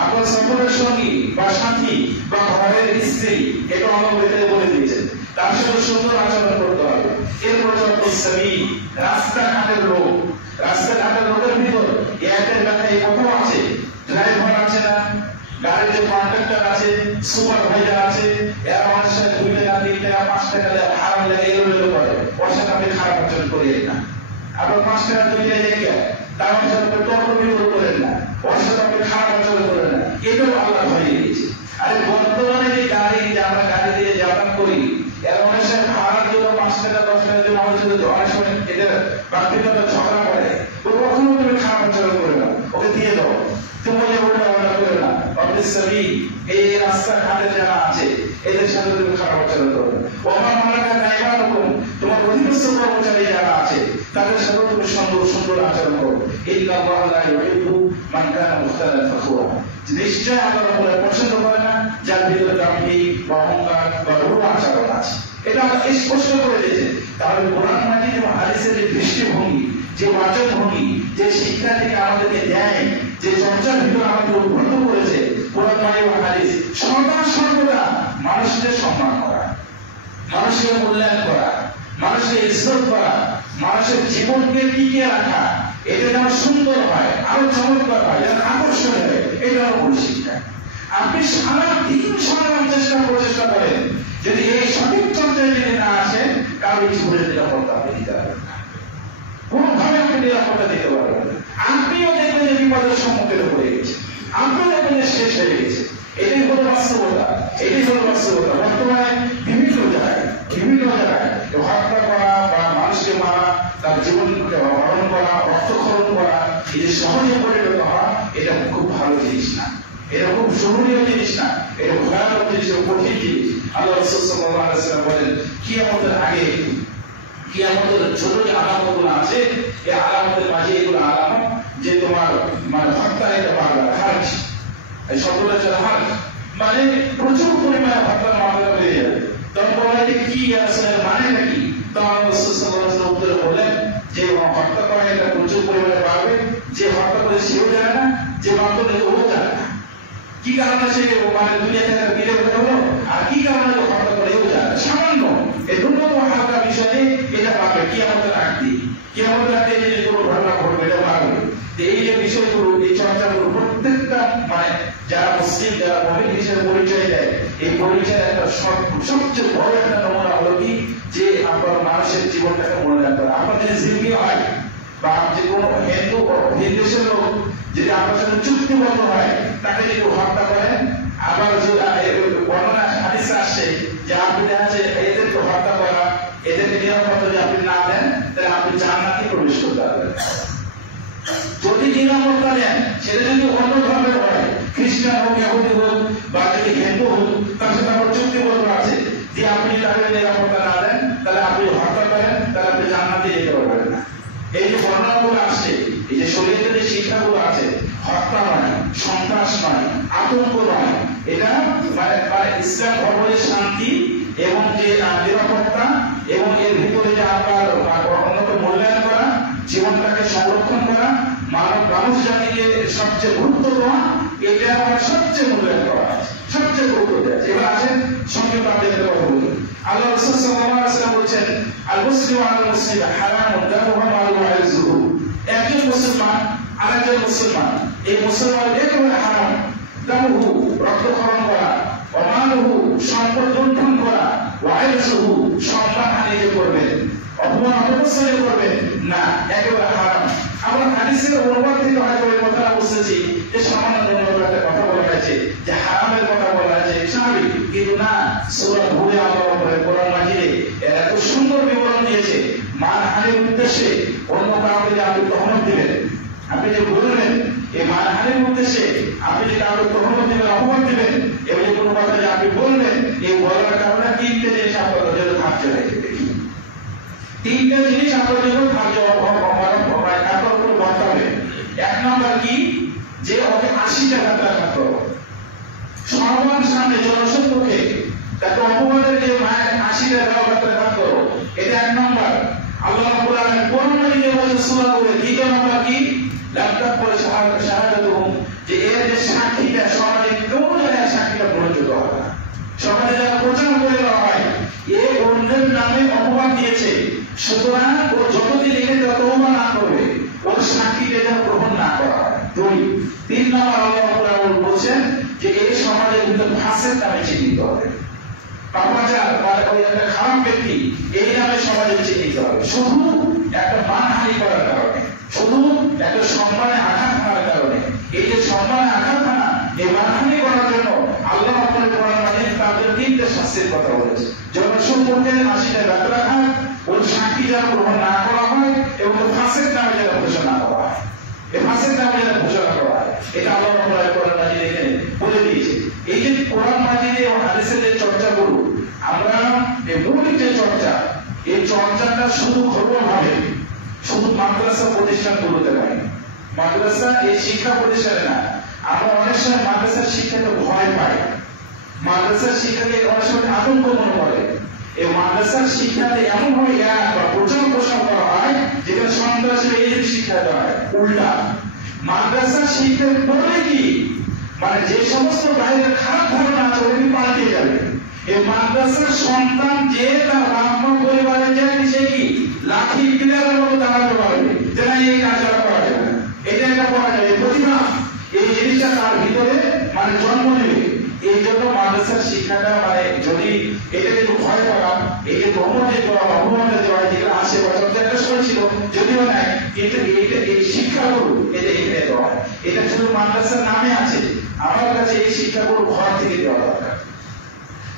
আপনার সফরের সঙ্গী বা সাথী বা ঘরের স্ত্রী, এটা আল্লাহ এখানে বলে দিয়েছেন, তার সাথে সুন্দর আচরণ করতে হবে। এরপর রাস্তাঘাটের লোক, রাস্তাঘাটের লোকের ভিতর এয়ারটেল ব্যাপারে এই কথাও আছে, ড্রাইভার আছে না, গাড়ির যে কন্ডাক্টর আছে, সুপারভাইজার আছে, এরা মানুষের সাথে 2 টাকা 3 টাকা 5 টাকা হারাম লাগে এলোমেলো করে, ওর সাথে আপনি খারাপ আচরণ করিয়েন না। আপনার 5 টাকা 2 টাকা জায়গা তার সাথে আপনি তর্ক বিতর্ক করেন না, ওর সাথে আপনি খারাপ আচরণ করেন না, এটাও আল্লাহ ধরিয়ে দিয়েছে। আরে বর্তমানে যে গাড়ি, যে আমরা গাড়ি দিয়ে যাতায়াত করি, এর অনেক সময় ভাড়ার জন্য 5 টাকা 10 টাকার জন্য আমাদের সাথে অনেক সময় এটা ব্যক্তিগত ঝগড়া করে, ও কখনো তুমি খারাপ আচরণ করে না, ওকে দিয়ে দাও, তুমি ওটা অর্ডার করে না। এই রাস্তাঘাটে যারা আছে এদের সাথে তুমি খারাপ আচরণ করো। ওমান মালাকা নাইমানুকুম, তোমার অধীনস্থ কর্মচারী যারা আছে তাদের সাথে তুমি সুন্দর আচরণ করো। ইন্নাল্লাহ লা ইউহিব্বু মান কানা মুখতালান ফখুরা, নিশ্চয় আল্লাহ রাব্বুল পছন্দ করে না যার ভিতরে দাম্ভিক বা অহংকার বা রূঢ় আচরণ আছে। এটা স্পষ্ট করে দিয়েছে। তাহলে কোরআন মাজিদ এবং হাদিসের যে দৃষ্টিভঙ্গি, যে বাচনভঙ্গি, যে শিক্ষা থেকে আমাদেরকে দেয়, যে চর্চার ভিতরে আমাদের উদ্বুদ্ধ করেছে কোরআন মাজিদ এবং হাদিস, সর্বদা মানুষদের সম্মান করা, মানুষের মূল্যায়ন করা, মানুষের ইজ্জত করা, মানুষের জীবনকে টিকিয়ে রাখা, এটা যেন সুন্দর হয়, আরো চমৎকার হয়, যেন আকর্ষণীয় হয়, এটা হলো মূল শিক্ষা। আপনি সারাদিন সারাদিন প্রচেষ্টা করেন, যদি এই সঠিক চর্চায় যদি না আসেন, কারো জীবনের নিরাপত্তা আপনি দিতে পারবেন না, কোনভাবে আপনি নিরাপত্তা দিতে পারবেন না। আপনিও দেখবেন যে বিপদের সম্মুখীন হয়ে গেছে, আপনিও দেখবেন যে শেষ হয়ে গেছে। এটাই হলো বাস্তবতা, এটাই হলো বাস্তবতা। বর্তমানে বিভিন্ন জায়গায় হত্যা করা বা মানুষকে মারা, তার জীবনকে হরণ করা, রক্তক্ষরণ করা, এই যে সহজে পরিণত হওয়া, এটা খুব ভালো জিনিস না, এটা খুব জরুরীয় জিনিস না, এটা ভয়ানক জিনিস, কঠিন জিনিস। আল্লাহ রাসূল সাল্লাল্লাহু আলাইহি ওয়াসাল্লাম বলেন, কিয়ামতের আগে, কিয়ামতের ছোট যে আলামতগুলো আছে, এই আলামতের মাঝে এগুলো আলামত যে তোমার হত্যা, এটা বাড়বে, হার্জ, এই শব্দটা হচ্ছে হার্জ, মানে প্রচুর পরিমাণে হত্যার মামলা বেড়ে যাবে। তখন বলা হয় কি আসলে মানেটা কি? তখন রাসূল সাল্লাল্লাহু আলাইহি ওয়াসাল্লাম উত্তরে বললেন যে হত্যা করা এটা প্রচুর পরিমাণে বাড়বে, যে হত্যা করে সেও জানে না, যে মাত্র ও জানে না কি কারণে সে দুনিয়া থেকে বিলে হতে হলো, আর কি কারণে হত্যা করে এও জানে না, সামান্য এই ন্যূনতম হালকা বিষয়ে এটা পাবে কিয়ামতের আগ দিয়ে। কিয়ামতের আগে যদি কোনো ঘটনা ঘটবে এটা পাবে, এই যে বিষয়গুলো, এই চর্চাগুলো প্রত্যেকটা মানে যারা মুসলিম, যারা মুমিন হিসেবে পরিচয় দেয়, এই পরিচয়ের একটা সবচেয়ে বড় একটা নমুনা হলো কি, যে আপনার মানুষের জীবনটাকে মূল্যায়ন করা। আপনার যদি জিম্মি হয় বা যে কোনো হিন্দু দেশের লোক যদি আপনার সাথে চুক্তিবদ্ধ হয়, তাকে যদি হত্যা করেন, আবার বর্ণনা হাদিসে আসছে যে আপনি দেখা যাচ্ছে এদেরকে হত্যা করা, এদেরকে নিরাপত্তা যদি আপনি না দেন, তাহলে আপনি জান্নাতে প্রবেশ করতে পারবেন। যদি নিরাপত্তা দেন, সেটা যদি অন্য ধর্মের হয়, খ্রিস্টান হোক, ইহুদি হোক, বা যদি হিন্দু হোক, তার সাথে আমার চুক্তিবদ্ধ আছে যে আপনি তাকে নিরাপত্তা না দেন, তাহলে আপনি হত্যা করেন, তাহলে আপনি জান্নাতে যেতে পারবেন না। এই যে বর্ণনাগুলো আসছে, এই যে শরীরের যে শিক্ষাগুলো আছে, হত্যা নয়, সন্ত্রাস নয়, আতঙ্ক নয়, এটা মানে ইসলাম ধর্মের শান্তি এবং যে নিরাপত্তা এবং এর ভিতরে যে আপনার অন্যকে মূল্যায়ন করা, জীবনটাকে সংরক্ষণ করা, মানুষ জাতিকে সবচেয়ে গুরুত্ব দেওয়া, এটা আমার সবচেয়ে মূল্যায়ন করা, সবচেয়ে গুরুত্ব দেওয়া। এবার আসেন সংক্ষেপে আপনাদের কথা বলি। আল্লাহ রাসূল সাল্লাল্লাহু আলাইহি ওয়াসাল্লাম বলেছেন, আল মুসলিমু আলাল মুসলিম হারামুন দামুহু ওয়া মালুহু ওয়া ইরযুহু। একজন মুসলমান আরেকজন মুসলমান, এই মুসলমানের একেবারে হারাম, দামুহু রক্তক্ষরণ করা, ওয়া মালুহু সম্পদ লুণ্ঠন করা, ওয়া ইরযুহু সম্মানহানি করবেন, অপমান অপদস্থ করবেন না, একেবারে হারাম। আমরা হাদিসের অনুবাদ থেকে হয়তো এই কথাটা বুঝতেছি যে সামান্য একটা কথা বলা হয়েছে, যে হারামের কথা বলা হয়েছে স্বাভাবিক, কিন্তু না, সূরা হুদে আল্লাহ কোরআন মাজিদে এত সুন্দর বিবরণ দিয়েছে। মানহানির উদ্দেশ্যে অন্য কাউকে যে আপনি তহমত দিবেন, আপনি যে বলবেন, এই মানহানির উদ্দেশ্যে আপনি যে কাউকে তহমত দিবেন, অপমান দিবেন, এবং যে কোনো কথা যে আপনি বলবেন, এই বলার কারণে তিনটে জিনিস আপনার জন্য ধার্য হয়ে যাবে। তিনটা জিনিস আপনার জন্য ধার্য আপনার উপর বর্তাবে। এক নম্বর কি, যে ওকে 80 টাকা টাকা করো, সর্বান সামনে জনসম্মুখে তাকে অপমানের যে মায়ের 80 টাকা টাকা করো, এটা এক নম্বর। আল্লাহ রাব্বুল আলামিন কোরআন মাজিদে বলেছেন সূরা নূরে, দ্বিতীয় নম্বর কি, লাফতাক করে শাহাদাতুহুম, যে এর যে সাক্ষীটা সমাজে কোন জায়গায় সাক্ষীটা প্রযোজ্য হবে না, সমাজে যারা প্রচার করে দেওয়া হয় এ অন্যের নামে অপবাদ দিয়েছে, সুতরাং ও যতদিন এখানে তওবা না করবে, ওর সাক্ষীকে যেন গ্রহণ না করা হয়। দুই, তিন নম্বর আল্লাহ রাব্বুল আলামিন বলেছেন যে এই সমাজের ভিতরে ফাসেক নামে চিহ্নিত হবে, পাপাচার বা ওই একটা খারাপ ব্যক্তি এই নামে সমাজে চিহ্নিত হবে, শুধু একটা মানহানি করার কারণে, শুধু একটা সম্মানে আঘাত হানার কারণে। এই যে সম্মানে আঘাত হানা, এই মানহানি করার জন্য আল্লাহ রাব্বুল আলামিন তাদের তিনটে শাস্তির কথা বলেছে। জনসম্মুখে 80 টাকা রাখা, ওর সাক্ষী যেন গ্রহণ না করা হয়, এবং ফাসেক নামে যেন ঘোষণা করা হয়, এই ফাসেক নামে যেন ঘোষণা করা হয়, এটা আল্লাহ রাব্বুল আলামিন কোরআন মাজিদে এখানে বলে দিয়েছে। এই যে কোরআন মাজিদে এবং হাদিসের যে চর্চাগুলো, আমরা এই মৌলিক যে চর্চা, এই চর্চাটা শুধু খবর হবে, শুধু মাদ্রাসা প্রতিষ্ঠানগুলোতে নয়, মাদ্রাসা এই শিক্ষা প্রতিষ্ঠানে না। আমরা অনেক সময় মাদ্রাসার শিক্ষাকে ভয় পাই, মাদ্রাসার শিক্ষাকে অনেক সময় আতঙ্ক মনে করে। এই মাদ্রাসার শিক্ষাতে এমন ভাবে প্রচার প্রসার করা হয় যেখানে সন্ত্রাসের এই শিক্ষা দেওয়া হয়। উল্টা মাদ্রাসার শিক্ষা বলে কি, মানে যে সমস্ত বাইরের খারাপ ধারণা আছে ওগুলি পাল্টে যাবে। এই মাদ্রাসার সন্তান যে তার ব্রাহ্মণ পরিবারে যায়, সে কি লাঠি পিলারের মতো দাঁড়াতে পারবে, যে না এই কাজটা করা যাবে না, এটা একটা করা যাবে, প্রতিভা এই জিনিসটা তার ভিতরে মানে জন্ম নেবে। এই জন্য মাদ্রাসার শিক্ষাটা মানে যদি এটা কিন্তু ভয় পাওয়া, এই যে ধর্মকে দেওয়া, অপমানের দেওয়া, যেগুলো আসে বা একটা সময় ছিল যদিও নাই, কিন্তু এইটা এই শিক্ষাগুলো এটা এখানে দেওয়া, এটা শুধু মাদ্রাসার নামে আছে। আমার কাছে এই শিক্ষাগুলো ঘর থেকে দেওয়া দরকার,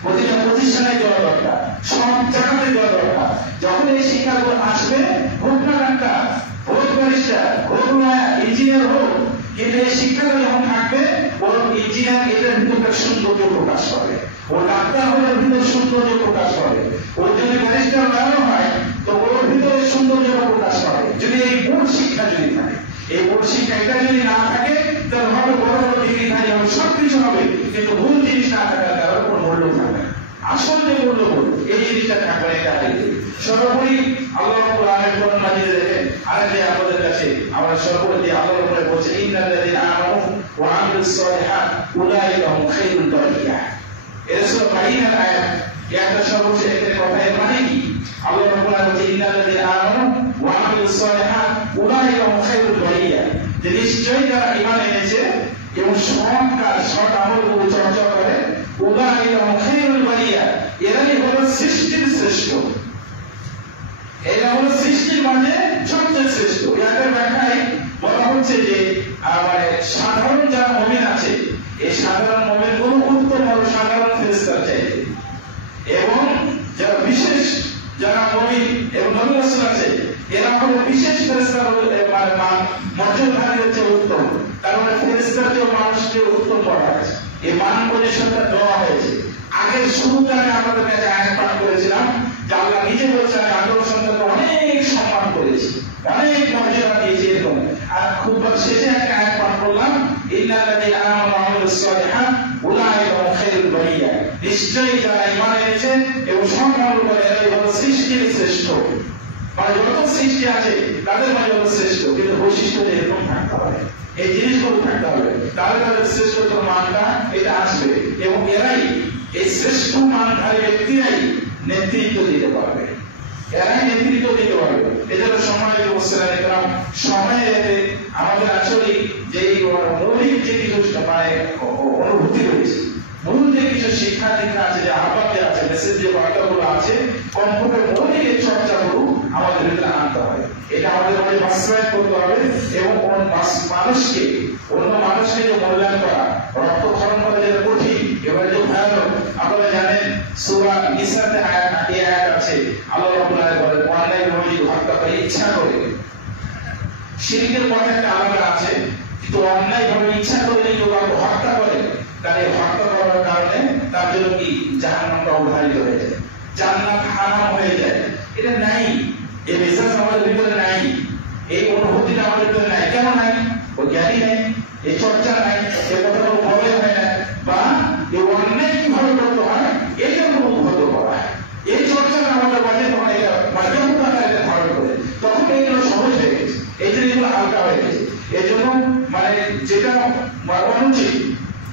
প্রতিটা প্রতিষ্ঠানে দেওয়া দরকার, সব জায়গাতে দেওয়া দরকার। যখন এই শিক্ষাগুলো আসবে, হোক না ডাক্তার, হোক ব্যারিস্টার, হোক ইঞ্জিনিয়ার হোক, কিন্তু এই শিক্ষাটা যখন থাকবে, ওর ইঞ্জিনিয়ার এটার ভিতরে সৌন্দর্য প্রকাশ করে, ওর ডাক্তার হলে ভিতরে সৌন্দর্য প্রকাশ করে, ওর যদি ব্যারিস্টার বানানো হয় তো ওর ভিতরে সৌন্দর্য প্রকাশ করে। যদি এই মূল শিক্ষা যদি থাকে, এই মূল শিক্ষা এটা যদি না থাকে, তাহলে হবে বড় বড় ডিগ্রি থাকে, হবে সবকিছু হবে, কিন্তু মূল জিনিস না থাকার কারণে কোনো মূল্য থাকবে না। আসল যে মূল্যবোধ এই জিনিসটা থাকবে, এটা সর্বোপরি আল্লাহ রাব্বুল আলামিন কোরআন মাজিদে দেখেন আরেকটি আপনাদের কাছে আমরা সর্বোপরি আল্লাহ রাব্বুল আলামিন বলেছেন, ইন্নাল্লাযীনা আমানু ওয়া আমিলুস সালিহাত উলাইকা হুম খায়রুল বারিয়া। এর সূরা বাইনার আয়াত, একটা সর্বোচ্চ এর কথা এর মানে কি, আল্লাহ রাব্বুল আলামিন বলেছেন ইন্নাল্লাযীনা আমানু ওয়া আমিলুস সালিহাত উলাইকা হুম খায়রুল বারিয়া, যে নিশ্চয়ই যারা ঈমান এনেছে এবং সৎ কাজ সৎ আমলগুলো চর্চা করে উলাইকা খায়রুল বারিয়া, এরাই হলো সৃষ্টির শ্রেষ্ঠ, এরা হলো সৃষ্টির মাঝে সবচেয়ে শ্রেষ্ঠ। এদের ব্যাখ্যায় বলা হচ্ছে যে সাধারণ যারা মুমিন আছে এই সাধারণ মুমিনগুলো উত্তম হলো সাধারণ ফেরেশতার চাইতে, এবং যারা বিশেষ যারা মুমিন এবং নবী রাসূল আছে এরা হলো বিশেষ ফেরেশতার মর্যাদাধারী হচ্ছে উত্তম। তার মানে ফেরেশতার যে মানুষকে উত্তম করা হয়েছে, এই মান পজিশনটা দেওয়া হয়েছে। আগের শুরুতে আমি আপনাদের কাছে আয়াত পাঠ করেছিলাম যে আল্লাহ নিজে বলছেন আমি আদম সন্তানকে অনেক সম্মান করেছি, অনেক মর্যাদা দিয়েছি এরকম। আর খুব শেষে একটা আয়াত পাঠ করলাম ইন্নাল্লাযীনা আমানু ওয়া আমিলুস সালিহাত উলাইকা হুম খায়রুল বারিয়া, নিশ্চয়ই যারা ঈমান এনেছে এবং সৎ আমল করে এরাই হলো সৃষ্টির শ্রেষ্ঠ। মানে যত সৃষ্টি আছে তাদের মাঝে হলো শ্রেষ্ঠ, কিন্তু বৈশিষ্ট্য এরকম থাকতে হবে, এই জিনিসগুলো থাকতে হবে, তাহলে তাদের শ্রেষ্ঠতর মানটা এটা আসবে এবং এরাই এই শ্রেষ্ঠ মানধারী ব্যক্তিরাই নেতৃত্ব দিতে পারবে, এরাই নেতৃত্ব দিতে পারবে। এজন্য সময় সময়ে আমাদের আসলে যে মৌলিক যে কিছু অনুভূতি রয়েছে, মূল যে কিছু শিক্ষা দীক্ষা আছে, যে আহ্বানে আছে, মেসেজ যে বার্তাগুলো আছে, কমপক্ষে মৌলিক এই চর্চাগুলো আমাদের ভিতরে আনতে হবে। এটা আমাদের মধ্যে বাস্তবায়ন করতে হবে এবং মানুষকে অন্য মানুষকে যে মূল্যায়ন করা, রক্তক্ষরণ করা যেটা কঠিন, এবার যে ভয়ানক। আপনারা জানেন সূরা নিসাতে আয়াত আছে, আল্লাহ রাব্বুল আলামিন বলেন অন্যায়ভাবে যদি হত্যা করে ইচ্ছা করে, শিরকের পথে একটা আলাদা আছে, কিন্তু অন্যায়ভাবে ইচ্ছা করে যদি কেউ হত্যা করে তাহলে হত্যা করার কারণে তার জন্য কি জাহান্নামটা অবধারিত হয়ে যায়, জান্নাত হারাম হয়ে যায়। এটা নাই, এই মেসেজ আমাদের ভিতরে নাই, এই অনুভূতিটা আমাদের ভিতরে নাই। কেন নাই? ওই জ্ঞানই নাই, এই চর্চা নাই, এই কথাগুলো বলে হয় না, বা এই অন্যায় কিভাবে করতে হয় এটা কোনো উদ্বুদ্ধ করা হয়। এই চর্চাটা আমাদের মাঝে তখন এটা মাধ্যমটা এটা ধারণ করে, তখন এইগুলো সহজ হয়ে গেছে, এই জন্য এগুলো হালকা হয়ে গেছে। এই জন্য যেটা অনুচিত,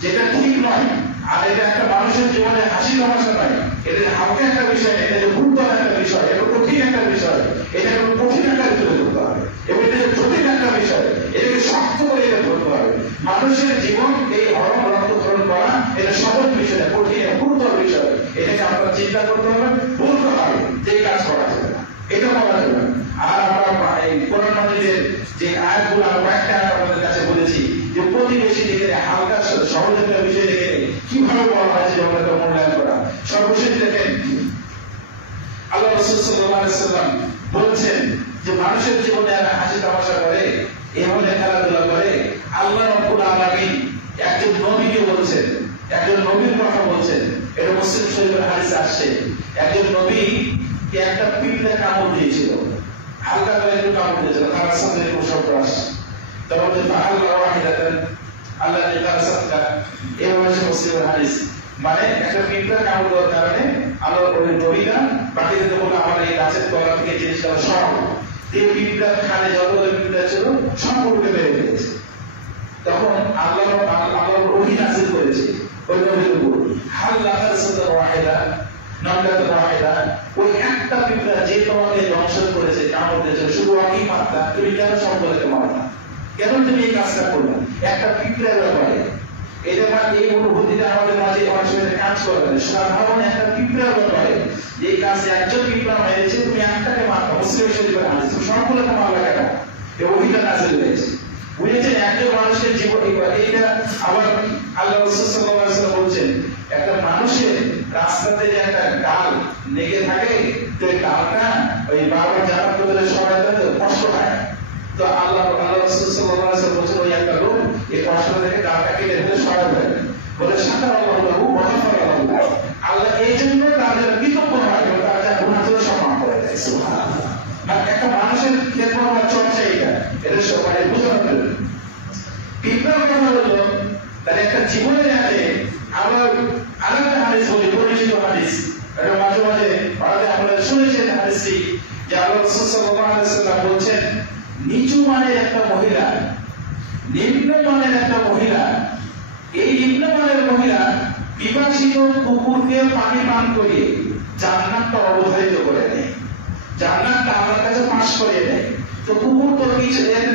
যেটা ঠিক নয়, আর এটা একটা মানুষের জীবনে হাসি তামাশা নয়, এটা হালকা একটা বিষয়, এটা যে গুরুতর একটা বিষয়, এটা কঠিন একটা বিষয়, এটাকে কঠিন একটা তুলে ধরতে হবে এবং এটা যে জটিল একটা বিষয়, এটাকে শক্ত করে এটা ধরতে হবে। মানুষের জীবন এই হরম রক্তক্ষরণ করা এটা সহজ বিষয় না, কঠিন গুরুতর বিষয়, এটাকে আপনার চিন্তা করতে হবে, বলতে হবে যে কাজ করা যাবে না, এটা করা যাবে না। আর আমরা এই কোরআন মাজিদের যে আয়াতগুলো আমরা কয়েকটা আয়াত আপনাদের কাছে বলেছি যে প্রতিবেশী দেখে হালকা সহজ একটা বিষয় দেখে কিভাবে বলা হয়েছে ওটাকে মূল্যায়ন করা। সর্বশেষ দেখেন আল্লাহ রাসূল সাল্লাল্লাহু আলাইহি ওয়াসাল্লাম বলছেন যে মানুষের জীবনে যারা হাসি তামাশা করে, এভাবে খেলাধুলা করে, আল্লাহ রাব্বুল আলামিন একজন নবীকে বলছেন, একজন নবীর কথা বলছেন। এটা মুসলিম শরীফের হাদিসে আসছে, একজন নবীকে একটা পিঁপড়ে কামড় দিয়েছিল, হালকা করে একটু কামড় দিয়েছিল, তার সাথে এরকম শব্দ আসছে, তখন যে আল্লাহ ওয়াহিদাতান আল্লাহ তাআলা এভাবে মুসলিমের হাদিস, মানে একটা পিঁপড়ে কামড় দেওয়ার কারণে আল্লাহ ওই নবীরা বাকিদের বলে আমার এই গাছের তলা থেকে জিনিসটা সব এই পিঁপড়ার খানে যতগুলো পিঁপড়া ছিল সম্পূর্ণ বেড়ে গেছে। তখন আল্লাহ ওহী নাযিল করেছে ওই নবীর উপর, হাল লাকাসাতা ওয়াহিদা নামলাতা ওয়াহিদা, ওই একটা পিঁপড়া যে তোমাকে দংশন করেছে, কামড় দিয়েছে, শুধু ওয়াকি মাত্রা, তুমি কেন সম্পর্কে মারলা, কেন তুমি এই কাজটা করলা একটা পিঁপড়ার ব্যাপারে? এটা মানে এই অনুভূতিটা আমাদের মাঝে অনেক সময় কাজ করে না। সাধারণ একটা পিঁপড়ার ব্যাপারে যে কাজে একজন পিঁপড়া মেরেছে, তুমি একটাকে মারলা, মুসলিম শরীফের হাদিস, তুমি সবগুলোকে মারলা কেন? এই ওহীটা নাযিল হয়েছে, বুঝেছেন? একজন মানুষের জীবন এইটা আবার আল্লাহ রাসূল সাল্লাল্লাহু আলাইহি ওয়াসাল্লাম বলছেন, একটা মানুষের রাস্তাতে যে একটা ডাল লেগে থাকে, তো এই ডালটা ওই বারবার জানার বদলে সরাতে কষ্ট হয়, তো আল্লাহ রাসূল সাল্লাল্লাহু আলাইহি ওয়াসাল্লাম বলছেন ওই একটা লোক এই কষ্ট থেকে ডালটা কেটে ফেলে সরাতে বলে শাকারাল্লাহু লাহু ওয়া গাফারা লাহু, আল্লাহ এই জন্য তার জন্য কৃতজ্ঞ হয় এবং তার যা গুনাহকে সম্মান করে দেয়। সুবহানাল্লাহ। মানে একটা মানুষের খেদমত বা চর্চা এটা সবাই বুঝতে পারবে। পিঁপড়ার কথা হলো তার একটা জীবনে আছে। আমরা আরেকটা হাদিস বলি, পরিচিত হাদিস, এটা মাঝে মাঝে পড়াতে আপনারা শুনেছেন হাদিসটি, যে আল্লাহ রাসূল সাল্লাল্লাহু আলাইহি ওয়াসাল্লাম বলছেন, নিচু মানের একটা মহিলা, নিম্নমানের একটা মহিলা, এই নিম্নমানের মহিলা পিপাসিত কুকুরকে পানি পান করিয়ে জান্নাতটা অবধারিত করে নেয়। জান্নাতটা আমার কাছে পাশ করে দেয়। তো কুকুর তো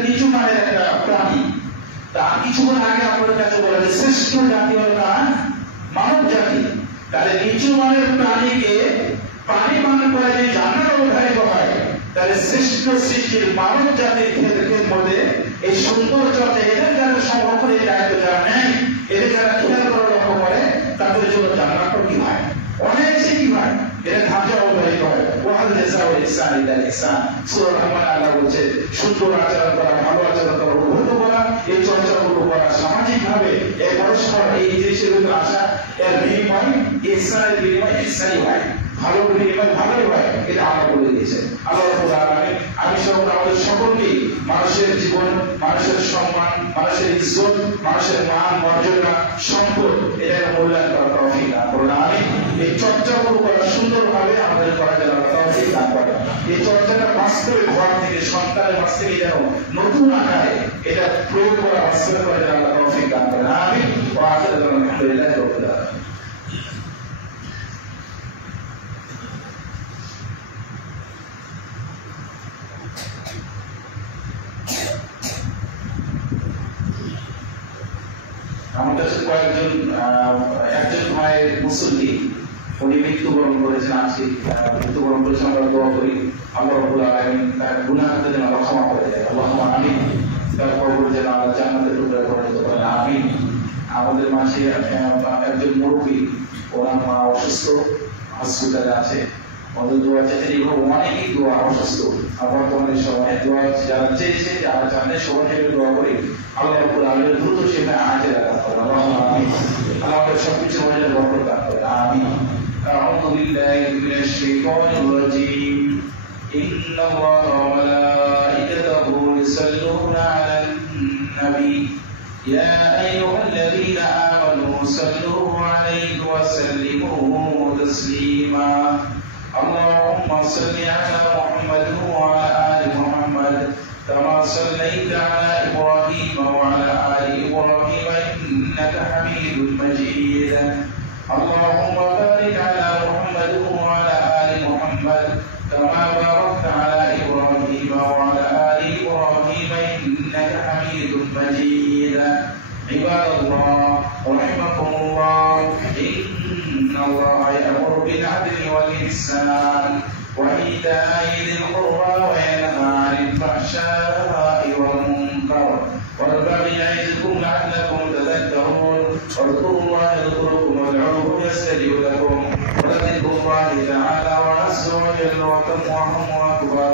নিচু মানের একটা প্রাণী। তার কিছুক্ষণ আগে আপনার কাছে বলে যে শ্রেষ্ঠ জাতি হল মানব জাতি। তাহলে নিচু মানের প্রাণীকে পানি পান করে যদি জান্নাত অবধারিত হয়, তাহলে শ্রেষ্ঠ সৃষ্টির মানব জাতির ক্ষেত্রের মধ্যে এই সৌন্দর্যটা এদের যারা সংরক্ষণের দায়িত্ব যারা নেয়, এদের যারা খেয়াল করে লক্ষ্য করে, তাদের জন্য জান্নাতটা কি হয়, অনেক সে কি হয়, এটা ধাঁচা অবধারিত হয়। ওয়াহাল জাযাউ ইহসান ইল্লা ইহসান। সূরা রহমান আল্লাহ বলছে সুন্দর আচরণ করা, ভালো আচরণ করা, উন্নত করা, এই চর্চাগুলো করা, সামাজিক ভাবে এই পরস্পর এই জিনিসের ভিতরে আসা, এর বিনিময় ইহসানের বিনিময় ইহসানই হয়, ভালো বিনিময় ভালোই হয়। এটা আল্লাহ বলে দিয়েছে। আল্লাহ রাব্বুল আলামিন আমি আমাদের সকলকে মানুষের জীবন, মানুষের সম্মান, মানুষের ইজ্জত, মানুষের মান মর্যাদা, সম্পদ এটাকে মূল্যায়ন করার তৌফিক দান করুন। আমিন। এই চর্চাগুলো করা সুন্দরভাবে আমাদের করা যেন তৌফিক দান করে। এই চর্চাটা বাস্তবে ঘর থেকে সন্তানের কাছ থেকে যেন নতুন আকারে এটা প্রয়োগ করা, বাস্তবে করা যেন আল্লাহ তৌফিক দান করেন। আমিন। ওয়া আখিরু দাওয়ানা আলহামদুলিল্লাহি রাব্বিল আলামিন। আমার কাছে একজন মায়ের মুসল্লি, উনি মৃত্যুবরণ করেছেন, আজকে মৃত্যুবরণ করেছেন। আমরা দোয়া করি আল্লাহ রাব্বুল আলামিন তার গুনাহকে যেন আল্লাহ ক্ষমা করে দেয়। আল্লাহুম্মা আমিন। তার কবর যেন আল্লাহ জান্নাতের টুকরা পরিণত করেন। আমিন। আমাদের মাঝে একজন মুরব্বী, ওনার মা অসুস্থ, হসপিটালে আছে। ওদের দোয়া চাইছেন, এইভাবে অনেকেই দোয়া অসুস্থ বর্তমানে সময়ে দোয়া যারা চেয়েছে, যারা জানে, সবাই মিলে দোয়া করি আল্লাহ রাব্বুল আলামিন দ্রুত সেটা আজের দান করেন। আল্লাহুম্মা আমিন। আল্লাহ আমাদের সবকিছু মধ্যে বরকত দান করেন। আমিন। আউযু বিল্লাহি মিনাশ শাইতানির রাজীম। ইন্নাল্লাহা ওয়া মালাইকাতাহু ইউসাল্লুনা আলান নবী ইয়া আইয়ুহাল্লাযীনা আমানু সাল্লু আলাইহি ওয়া সাল্লিমু তাসলিমা। اللهم صل على محمد وعلى آل محمد كما صليت على إبراهيم وعلى آل إبراهيم إنك حميد مجيد. اللهم بارك على محمد وعلى آل محمد كما باركت على إبراهيم وعلى آل إبراهيم إنك حميد مجيد. عباد الله رحمكم الله، إن الله يأمر بالعدل والإحسان وإيتاء ذي القربى وينهى عن الفحشاء والمنكر والبغي يعظكم لعلكم تذكرون. واذكروا الله يذكركم وادعوه يستجب لكم ولذكر الله تعالى وعز وجل وكم وهم وأكبر.